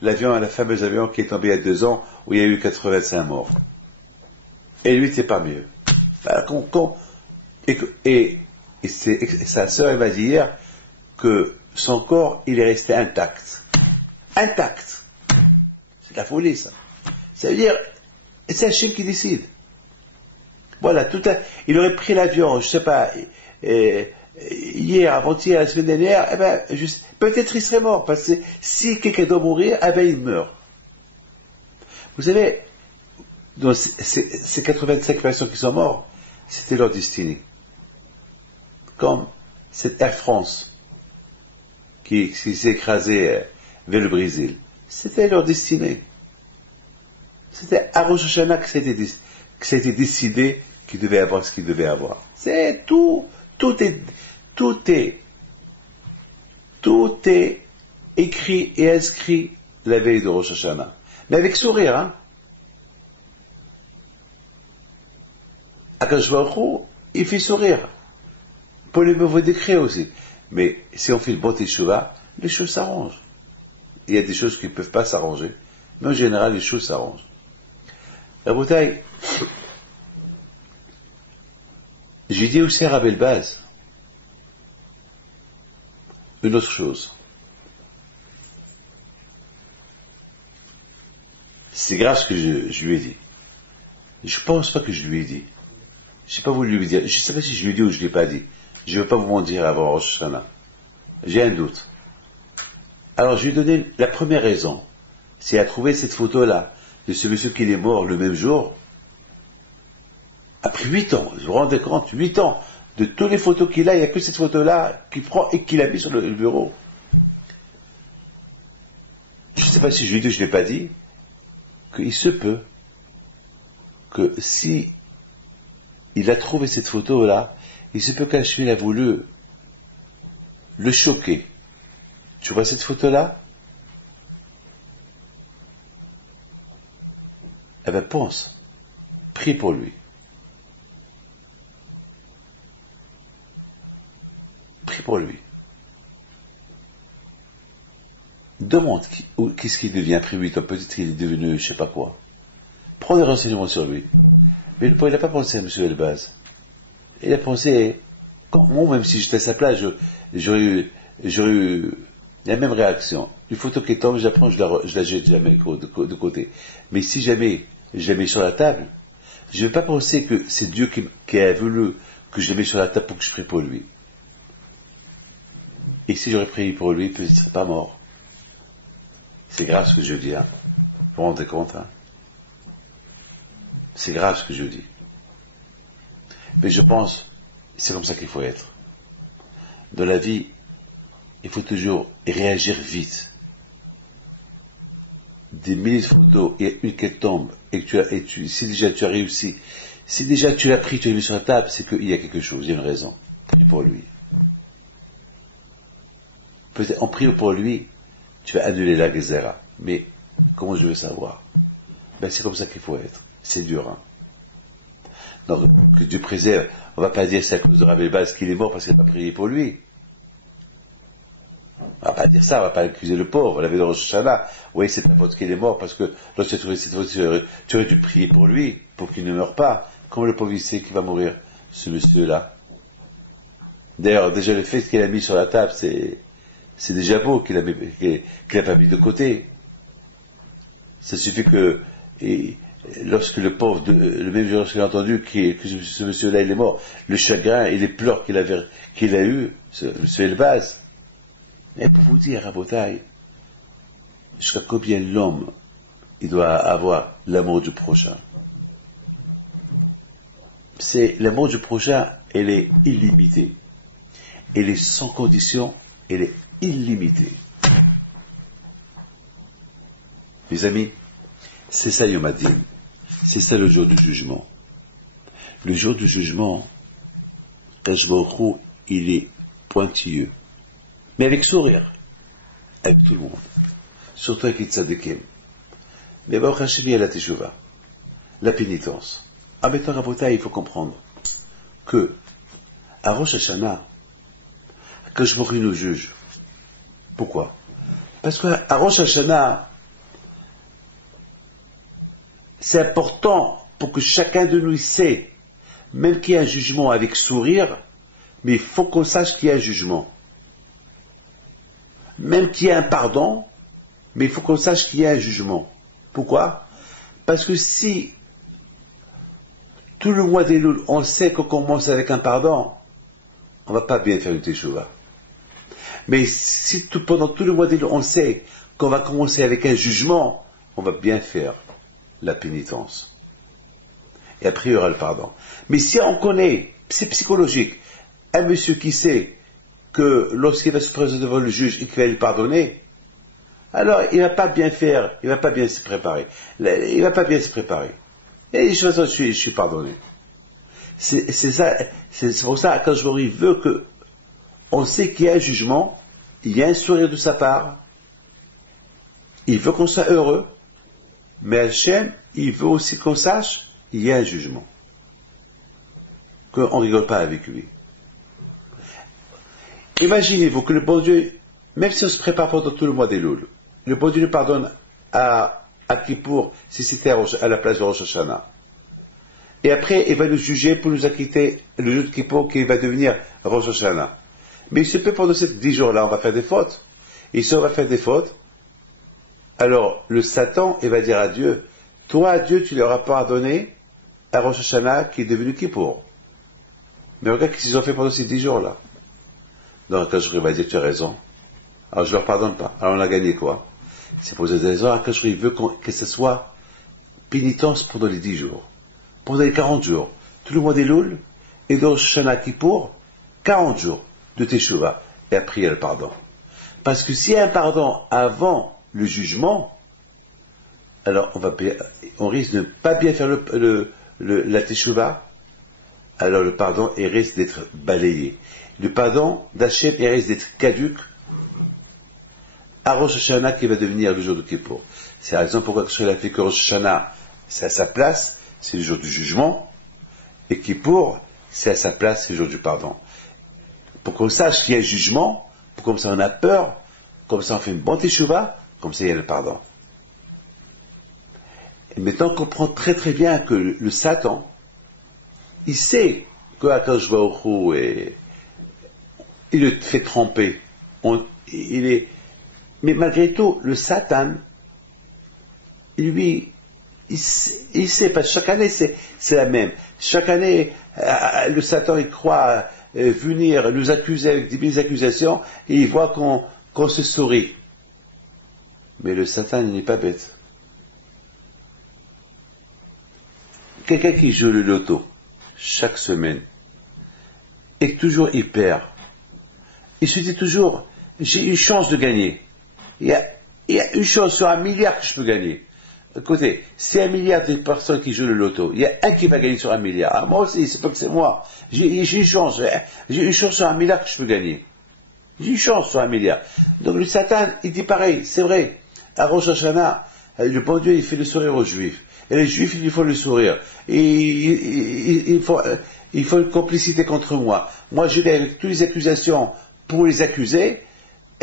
La fameuse avion qui est tombé il y a 2 ans, où il y a eu 85 morts. Et lui, c'est pas mieux. Et sa sœur, elle m'a dit hier que son corps, il est resté intact. Intact. C'est de la folie, ça. Ça veut dire, c'est Hachem qui décide. Voilà, il aurait pris l'avion, je sais pas, hier, avant-hier, la semaine dernière, peut-être il serait mort, parce que si quelqu'un doit mourir, il meurt. Vous savez, dans ces 85 personnes qui sont mortes, c'était leur destinée. Comme cette Air France qui s'est écrasée vers le Brésil. C'était leur destinée. C'était à Rosh Hashanah que ça a été décidé qu'il devait avoir ce qu'il devait avoir. C'est tout est écrit et inscrit la veille de Rosh Hashanah. Mais avec sourire, hein. Akadosh Baruch Hu, il fait sourire. Pour les mauvais décrets aussi. Mais si on fait le bon teshuva, les choses s'arrangent. Il y a des choses qui ne peuvent pas s'arranger. Mais en général, les choses s'arrangent. La bouteille, j'ai dit aussi à Rabbi Elbaz une autre chose. C'est grave ce que je lui ai dit. Je ne pense pas que je lui ai dit. Je n'ai pas voulu lui dire. Je ne sais pas si je lui ai dit ou je ne l'ai pas dit. Je ne veux pas vous mentir avant Rosh Hashanah. J'ai un doute. Alors je lui ai donné la première raison. C'est à trouver cette photo-là de ce monsieur qui est mort le même jour. Après 8 ans, vous vous rendez compte, 8 ans, de toutes les photos qu'il a, il n'y a que cette photo-là qu'il prend et qu'il a mis sur le bureau. Je ne sais pas si je lui ai dit ou je ne l'ai pas dit, qu'il se peut que si il a trouvé cette photo-là, il se peut qu'Hachem a voulu le choquer. Tu vois cette photo-là? Eh bien, pense. Prie pour lui. Prie pour lui. Demande qu'est-ce qu'il devient après 8 ans. Peut-être qu'il est devenu je ne sais pas quoi. Prends des renseignements sur lui. Mais il n'a pas pensé à M. Elbaz. Il a pensé, moi, même si j'étais à sa place, j'aurais eu la même réaction. Une photo qui tombe, j'apprends, je la jette jamais de côté. Mais si jamais je la mets sur la table, je ne vais pas penser que c'est Dieu qui a voulu que je la mette sur la table pour que je prie pour lui. Et si j'aurais prié pour lui, peut-être qu'il ne serait pas mort. C'est grave ce que je dis, hein. Vous vous rendez compte, hein. C'est grave ce que je dis. Mais je pense, c'est comme ça qu'il faut être. Dans la vie, il faut toujours réagir vite. Des milliers de photos, et une qui tombe, si déjà tu as réussi, si déjà tu l'as pris, tu l'as mis sur la table, c'est qu'il y a quelque chose, il y a une raison. Prie pour lui. Peut-être en priant pour lui, tu vas annuler la Gezerah. Mais comment je veux savoir? C'est comme ça qu'il faut être. C'est dur, hein. Donc, que Dieu préserve. On ne va pas dire que c'est à cause de Rabbi Elbaz qu'il est mort parce qu'il n'a pas prié pour lui. On ne va pas dire ça, on ne va pas accuser le pauvre. La veille de Rosh Hashanah, oui, c'est pas faute qu'il est mort parce que lorsque tu as trouvé cette faute, tu aurais dû prier pour lui, pour qu'il ne meure pas. Comment le pauvre il sait qu'il va mourir, ce monsieur-là? D'ailleurs, déjà le fait qu'il a mis sur la table, c'est déjà beau qu'il n'a pas mis de côté. Ça suffit que lorsque le pauvre, le même jour qu'il a entendu que ce monsieur-là il est mort, le chagrin et les pleurs qu'il a eu, ce monsieur Elbaz. Et pour vous dire, Rabotai, jusqu'à combien l'homme il doit avoir l'amour du prochain. C'est l'amour du prochain, elle est illimitée. Elle est sans condition, elle est illimitée. Mes amis, c'est ça Yom Hadin. C'est ça le jour du jugement. Le jour du jugement, Kadosh Baruch Hu, il est pointilleux. Mais avec sourire. Avec tout le monde. Surtout avec les tzadikim. Mais Baruch Hashem, il y a la teshuva. La pénitence. Ah, maintenant, Rabotai, il faut comprendre que, à Rosh Hashanah, Kadosh Baruch Hu nous juge. Pourquoi? Parce qu'à Rosh Hashanah, c'est important pour que chacun de nous sait, même qu'il y a un jugement avec sourire, mais il faut qu'on sache qu'il y a un jugement. Même qu'il y a un pardon, mais il faut qu'on sache qu'il y a un jugement. Pourquoi? Parce que si tout le mois d'Elul, on sait qu'on commence avec un pardon, on ne va pas bien faire une teshuva. Mais si pendant tout le mois d'Elul, on sait qu'on va commencer avec un jugement, on va bien faire la pénitence. Et après, il y aura le pardon. Mais si on connaît, c'est psychologique, un monsieur qui sait que lorsqu'il va se présenter devant le juge et qu'il va lui pardonner, alors il ne va pas bien faire, il ne va pas bien se préparer. Il ne va pas bien se préparer. Et de toute façon, je suis pardonné. C'est pour ça que Kadosh Baruch Hu veut que on sait qu'il y a un jugement, il y a un sourire de sa part, il veut qu'on soit heureux, mais Hachem, il veut aussi qu'on sache, il y a un jugement. Qu'on ne rigole pas avec lui. Imaginez-vous que le bon Dieu, même si on se prépare pendant tout le mois d'Elul, le bon Dieu nous pardonne à Kippour, si c'était à la place de Rosh Hashanah. Et après, il va nous juger pour nous acquitter le jour de Kippour qui va devenir Rosh Hashanah. Mais il se peut pendant ces 10 jours-là, on va faire des fautes. Et si on va faire des fautes, alors le Satan, il va dire à Dieu, toi, Dieu, tu leur as pardonné à Rosh Hashanah qui est devenu Kippour. Mais regarde ce qu'ils ont fait pendant ces 10 jours-là. Donc, quand je vais dire, tu as raison. Alors, je leur pardonne pas. Alors, on a gagné quoi? C'est pour cette raison que je veux que ce soit pénitence pendant les 10 jours. Pendant les 40 jours. Tout le mois d'Elul, et dans Rosh Hashanah Kippour, 40 jours de Teshuvah. Et après, il y a le pardon. Parce que s'il y a un pardon avant le jugement, alors on risque de ne pas bien faire la Teshuvah, alors le pardon il risque d'être balayé. Le pardon d'Hachem il risque d'être caduc à Rosh Hashanah qui va devenir le jour de Kippour. C'est la raison pourquoi je a fait que Rosh Hashanah c'est à sa place, c'est le jour du jugement, et Kippour c'est à sa place, c'est le jour du pardon. Pour qu'on sache qu'il y a un jugement, pour comme ça on a peur, comme ça on fait une bonne Teshuvah, comme ça il y a le pardon. Et maintenant on comprend très très bien que le Satan, il sait que Akadosh Baruch Hu il le fait tromper. Mais malgré tout, le Satan, lui, il sait, parce que chaque année c'est la même. Chaque année, le Satan il croit venir nous accuser avec des mille accusations et il voit qu'on se sourit. Mais le Satan n'est pas bête. Quelqu'un qui joue le loto chaque semaine et que toujours il perd, il se dit toujours j'ai une chance de gagner. Il y a une chance sur 1 milliard que je peux gagner. Écoutez, c'est 1 milliard de personnes qui jouent le loto. Il y a un qui va gagner sur 1 milliard. Ah, moi aussi, c'est pas que c'est moi. J'ai une chance. J'ai une chance sur 1 milliard que je peux gagner. J'ai une chance sur 1 milliard. Donc le Satan, il dit pareil, c'est vrai. À Rosh Hashanah, le bon Dieu, il fait le sourire aux Juifs. Et les Juifs, il faut le sourire. Et il faut une complicité contre moi. Moi, je vais avec toutes les accusations pour les accuser.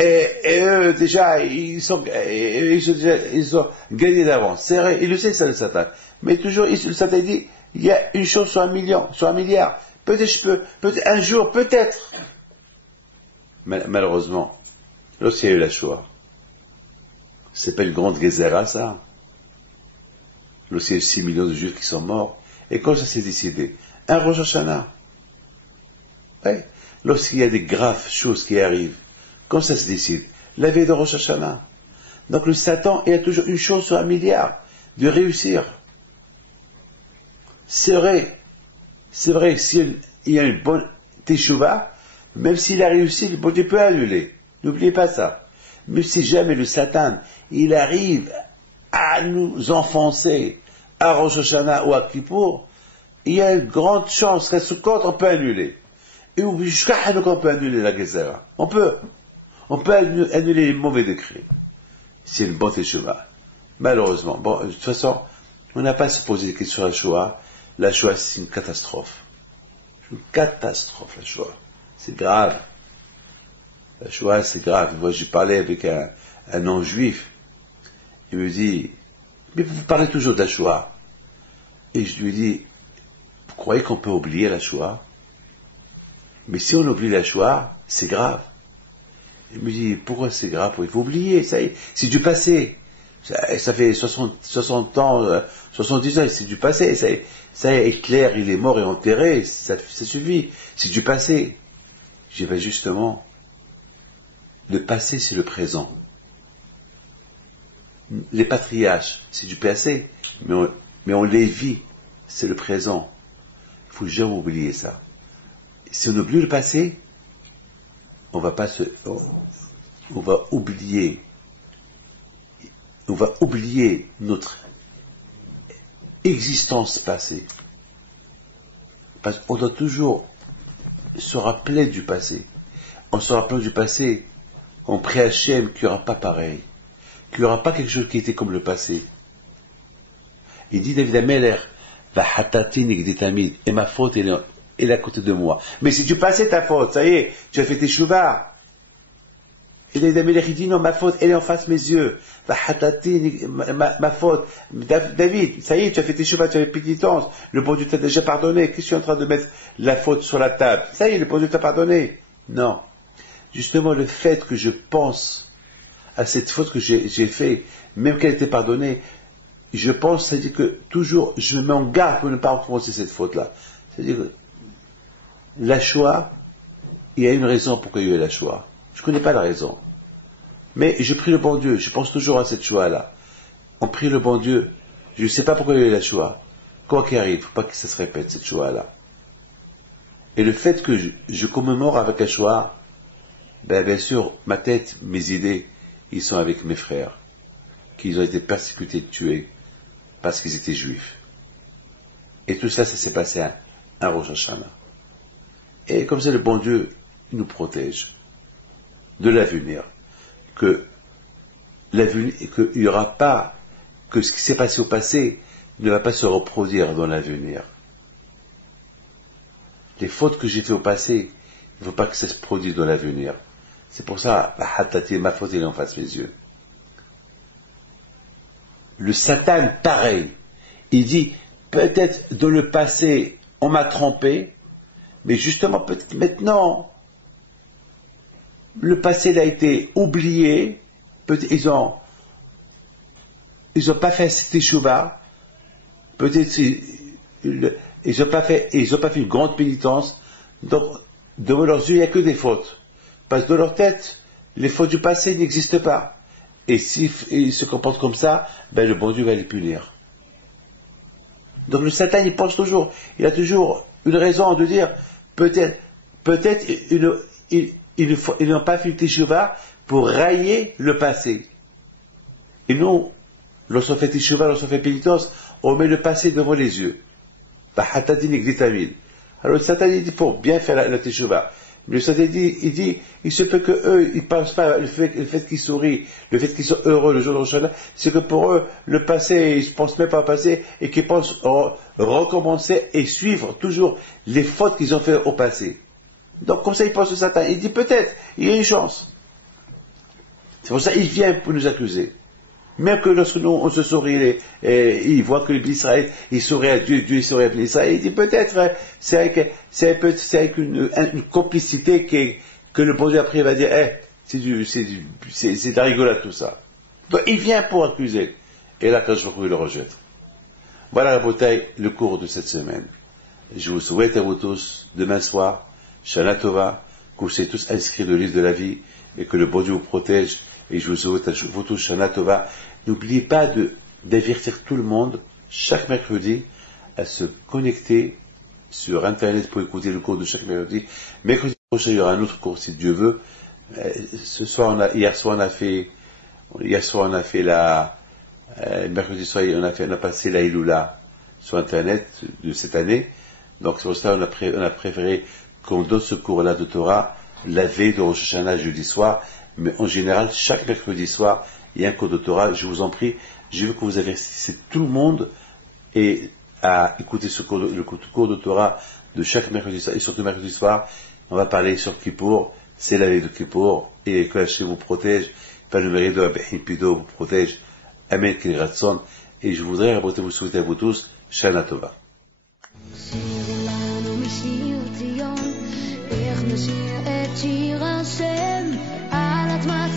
Et eux, déjà, ils ont gagné d'avance. C'est vrai, il le sait ça, le Satan. Mais toujours, le Satan dit, il y a une chose sur 1 million, sur 1 milliard. Peut-être un jour, peut-être. Malheureusement, lorsqu'il y a eu la Shoah, c'est pas une grande Gezerah, ça. lorsqu'il y a 6 millions de Juifs qui sont morts. Et quand ça s'est décidé? Un Rosh Hashanah. Ouais. Lorsqu'il y a des graves choses qui arrivent, quand ça se décide? La veille de Rosh Hashanah. Donc le Satan, il y a toujours une chose sur 1 milliard, de réussir. C'est vrai, s'il y a une bonne teshuva, même s'il a réussi, le bon Dieu peut annuler. N'oubliez pas ça. Mais si jamais le Satan, il arrive à nous enfoncer à Rosh Hashanah ou à Kippour, il y a une grande chance qu'à Sukkot, on peut annuler. Et jusqu'à Hanouka, on peut annuler la Gezerah. On peut annuler les mauvais décrets. C'est une bonne teshuva. Malheureusement. Bon, de toute façon, on n'a pas à se poser des questions sur la Shoah. La Shoah, c'est une catastrophe. C'est une catastrophe, la Shoah. C'est grave. La Shoah, c'est grave. Moi, j'ai parlé avec un non-juif. Il me dit, mais vous parlez toujours de la Shoah. Et je lui dis, vous croyez qu'on peut oublier la Shoah? Mais si on oublie la Shoah, c'est grave. Il me dit, pourquoi c'est grave? Il faut oublier, ça y est, c'est du passé. Ça fait 60 ans, 70 ans, c'est du passé. Ça y est, Hitler, il est mort et enterré, ça suffit. C'est du passé. J'ai dit, justement, le passé, c'est le présent. Les patriarches, c'est du passé, mais on les vit, c'est le présent. Il faut jamais oublier ça. Si on oublie le passé, on va oublier notre existence passée. Parce qu'on doit toujours se rappeler du passé. En se rappelant du passé, on prie à Hachem qu'il n'y aura pas pareil, qu'il n'y aura pas quelque chose qui était comme le passé. Il dit David Ameller, et ma faute elle est à côté de moi. Mais c'est du passé ta faute, ça y est, tu as fait tes chouvas. Et David Ameller il dit non, ma faute elle est en face de mes yeux. Ma faute, David, ça y est, tu as fait tes chouvas, tu as fait pénitence, le bon Dieu t'a déjà pardonné. Qu'est-ce que tu es en train de mettre la faute sur la table? Ça y est, le bon Dieu t'a pardonné. Non. Justement, le fait que je pense à cette faute que j'ai faite, même qu'elle était pardonnée, je pense, c'est-à-dire que toujours, je me mets en garde pour ne pas recommencer cette faute-là. C'est-à-dire que la Shoah, il y a une raison pourquoi il y a eu la Shoah. Je ne connais pas la raison. Mais je prie le bon Dieu, je pense toujours à cette Shoah-là. On prie le bon Dieu, je ne sais pas pourquoi il y a eu la Shoah. Quoi qu'il arrive, il ne faut pas que ça se répète, cette Shoah-là. Et le fait que je commémore avec la Shoah, bien sûr, ma tête, mes idées, ils sont avec mes frères, qui ont été persécutés, tués, parce qu'ils étaient juifs. Et tout ça, ça s'est passé à Rosh Hashanah. Et comme ça, le bon Dieu nous protège de l'avenir, qu'il n'y aura pas, que ce qui s'est passé au passé ne va pas se reproduire dans l'avenir. Les fautes que j'ai faites au passé, il ne faut pas que ça se produise dans l'avenir. C'est pour ça, ma faute est en face de mes yeux. Le Satan, pareil. Il dit, peut-être dans le passé, on m'a trompé, mais justement, peut-être maintenant, le passé a été oublié, peut-être ils ont pas fait cette teshuva, peut-être ils ont pas fait une grande pénitence, donc devant leurs yeux, il n'y a que des fautes. Parce que dans leur tête, les fautes du passé n'existent pas. Et s'ils se comportent comme ça, ben le bon Dieu va les punir. Donc le Satan, il pense toujours, il a toujours une raison de dire, peut-être ils n'ont pas fait une teshuva pour railler le passé. Et nous, lorsqu'on fait teshuva, lorsqu'on fait pénitence, on met le passé devant les yeux. Alors le Satan, il dit pour bien faire la teshuva. Le Satan dit, il se peut que eux, ils pensent pas le fait qu'ils sourient, le fait qu'ils sont heureux le jour de Rosh Hashanah, c'est que pour eux, le passé, ils ne pensent même pas au passé, et qu'ils pensent recommencer et suivre toujours les fautes qu'ils ont fait au passé. Donc, comme ça, il pense au Satan. Il dit peut-être, il y a une chance. C'est pour ça qu'il vient pour nous accuser. Même que lorsque nous, on se sourit, il voit que l'Israël, il sourit à Dieu, Dieu il sourit à l'Israël, il dit peut-être, c'est avec une complicité que le bon Dieu après va dire, c'est de la rigolade tout ça. Donc il vient pour accuser. Et là, quand je le rejette. Voilà, Rabotai, le cours de cette semaine. Je vous souhaite à vous tous, demain soir, Shana Tova, que vous soyez tous inscrits dans le livre de la vie, et que le bon Dieu vous protège, et je vous souhaite à vous tous Shana Tova. N'oubliez pas d'avertir tout le monde, chaque mercredi, à se connecter sur Internet pour écouter le cours de chaque mercredi. Mercredi prochain, il y aura un autre cours, si Dieu veut. Hier soir, on a fait mercredi soir, on a passé la Iloula sur Internet de cette année. Donc, c'est pour ça qu'on a préféré qu'on donne ce cours-là de Torah la veille de Rosh Hashanah jeudi soir. Mais en général, chaque mercredi soir, il y a un cours de Torah. Je vous en prie, je veux que vous avertissez tout le monde et à écouter le cours de Torah de chaque mercredi soir. Et surtout mercredi soir, on va parler sur Kippour. C'est la veille de Kippour. Et que Hachem vous protège. Pas le mérite de Rabbi Pido vous protège. Amen, Kel Ratson. Et je voudrais vous souhaiter à vous tous, Shana Tova. שירו לנו משיר ציון, איך נשיר את שיר השם על אדמת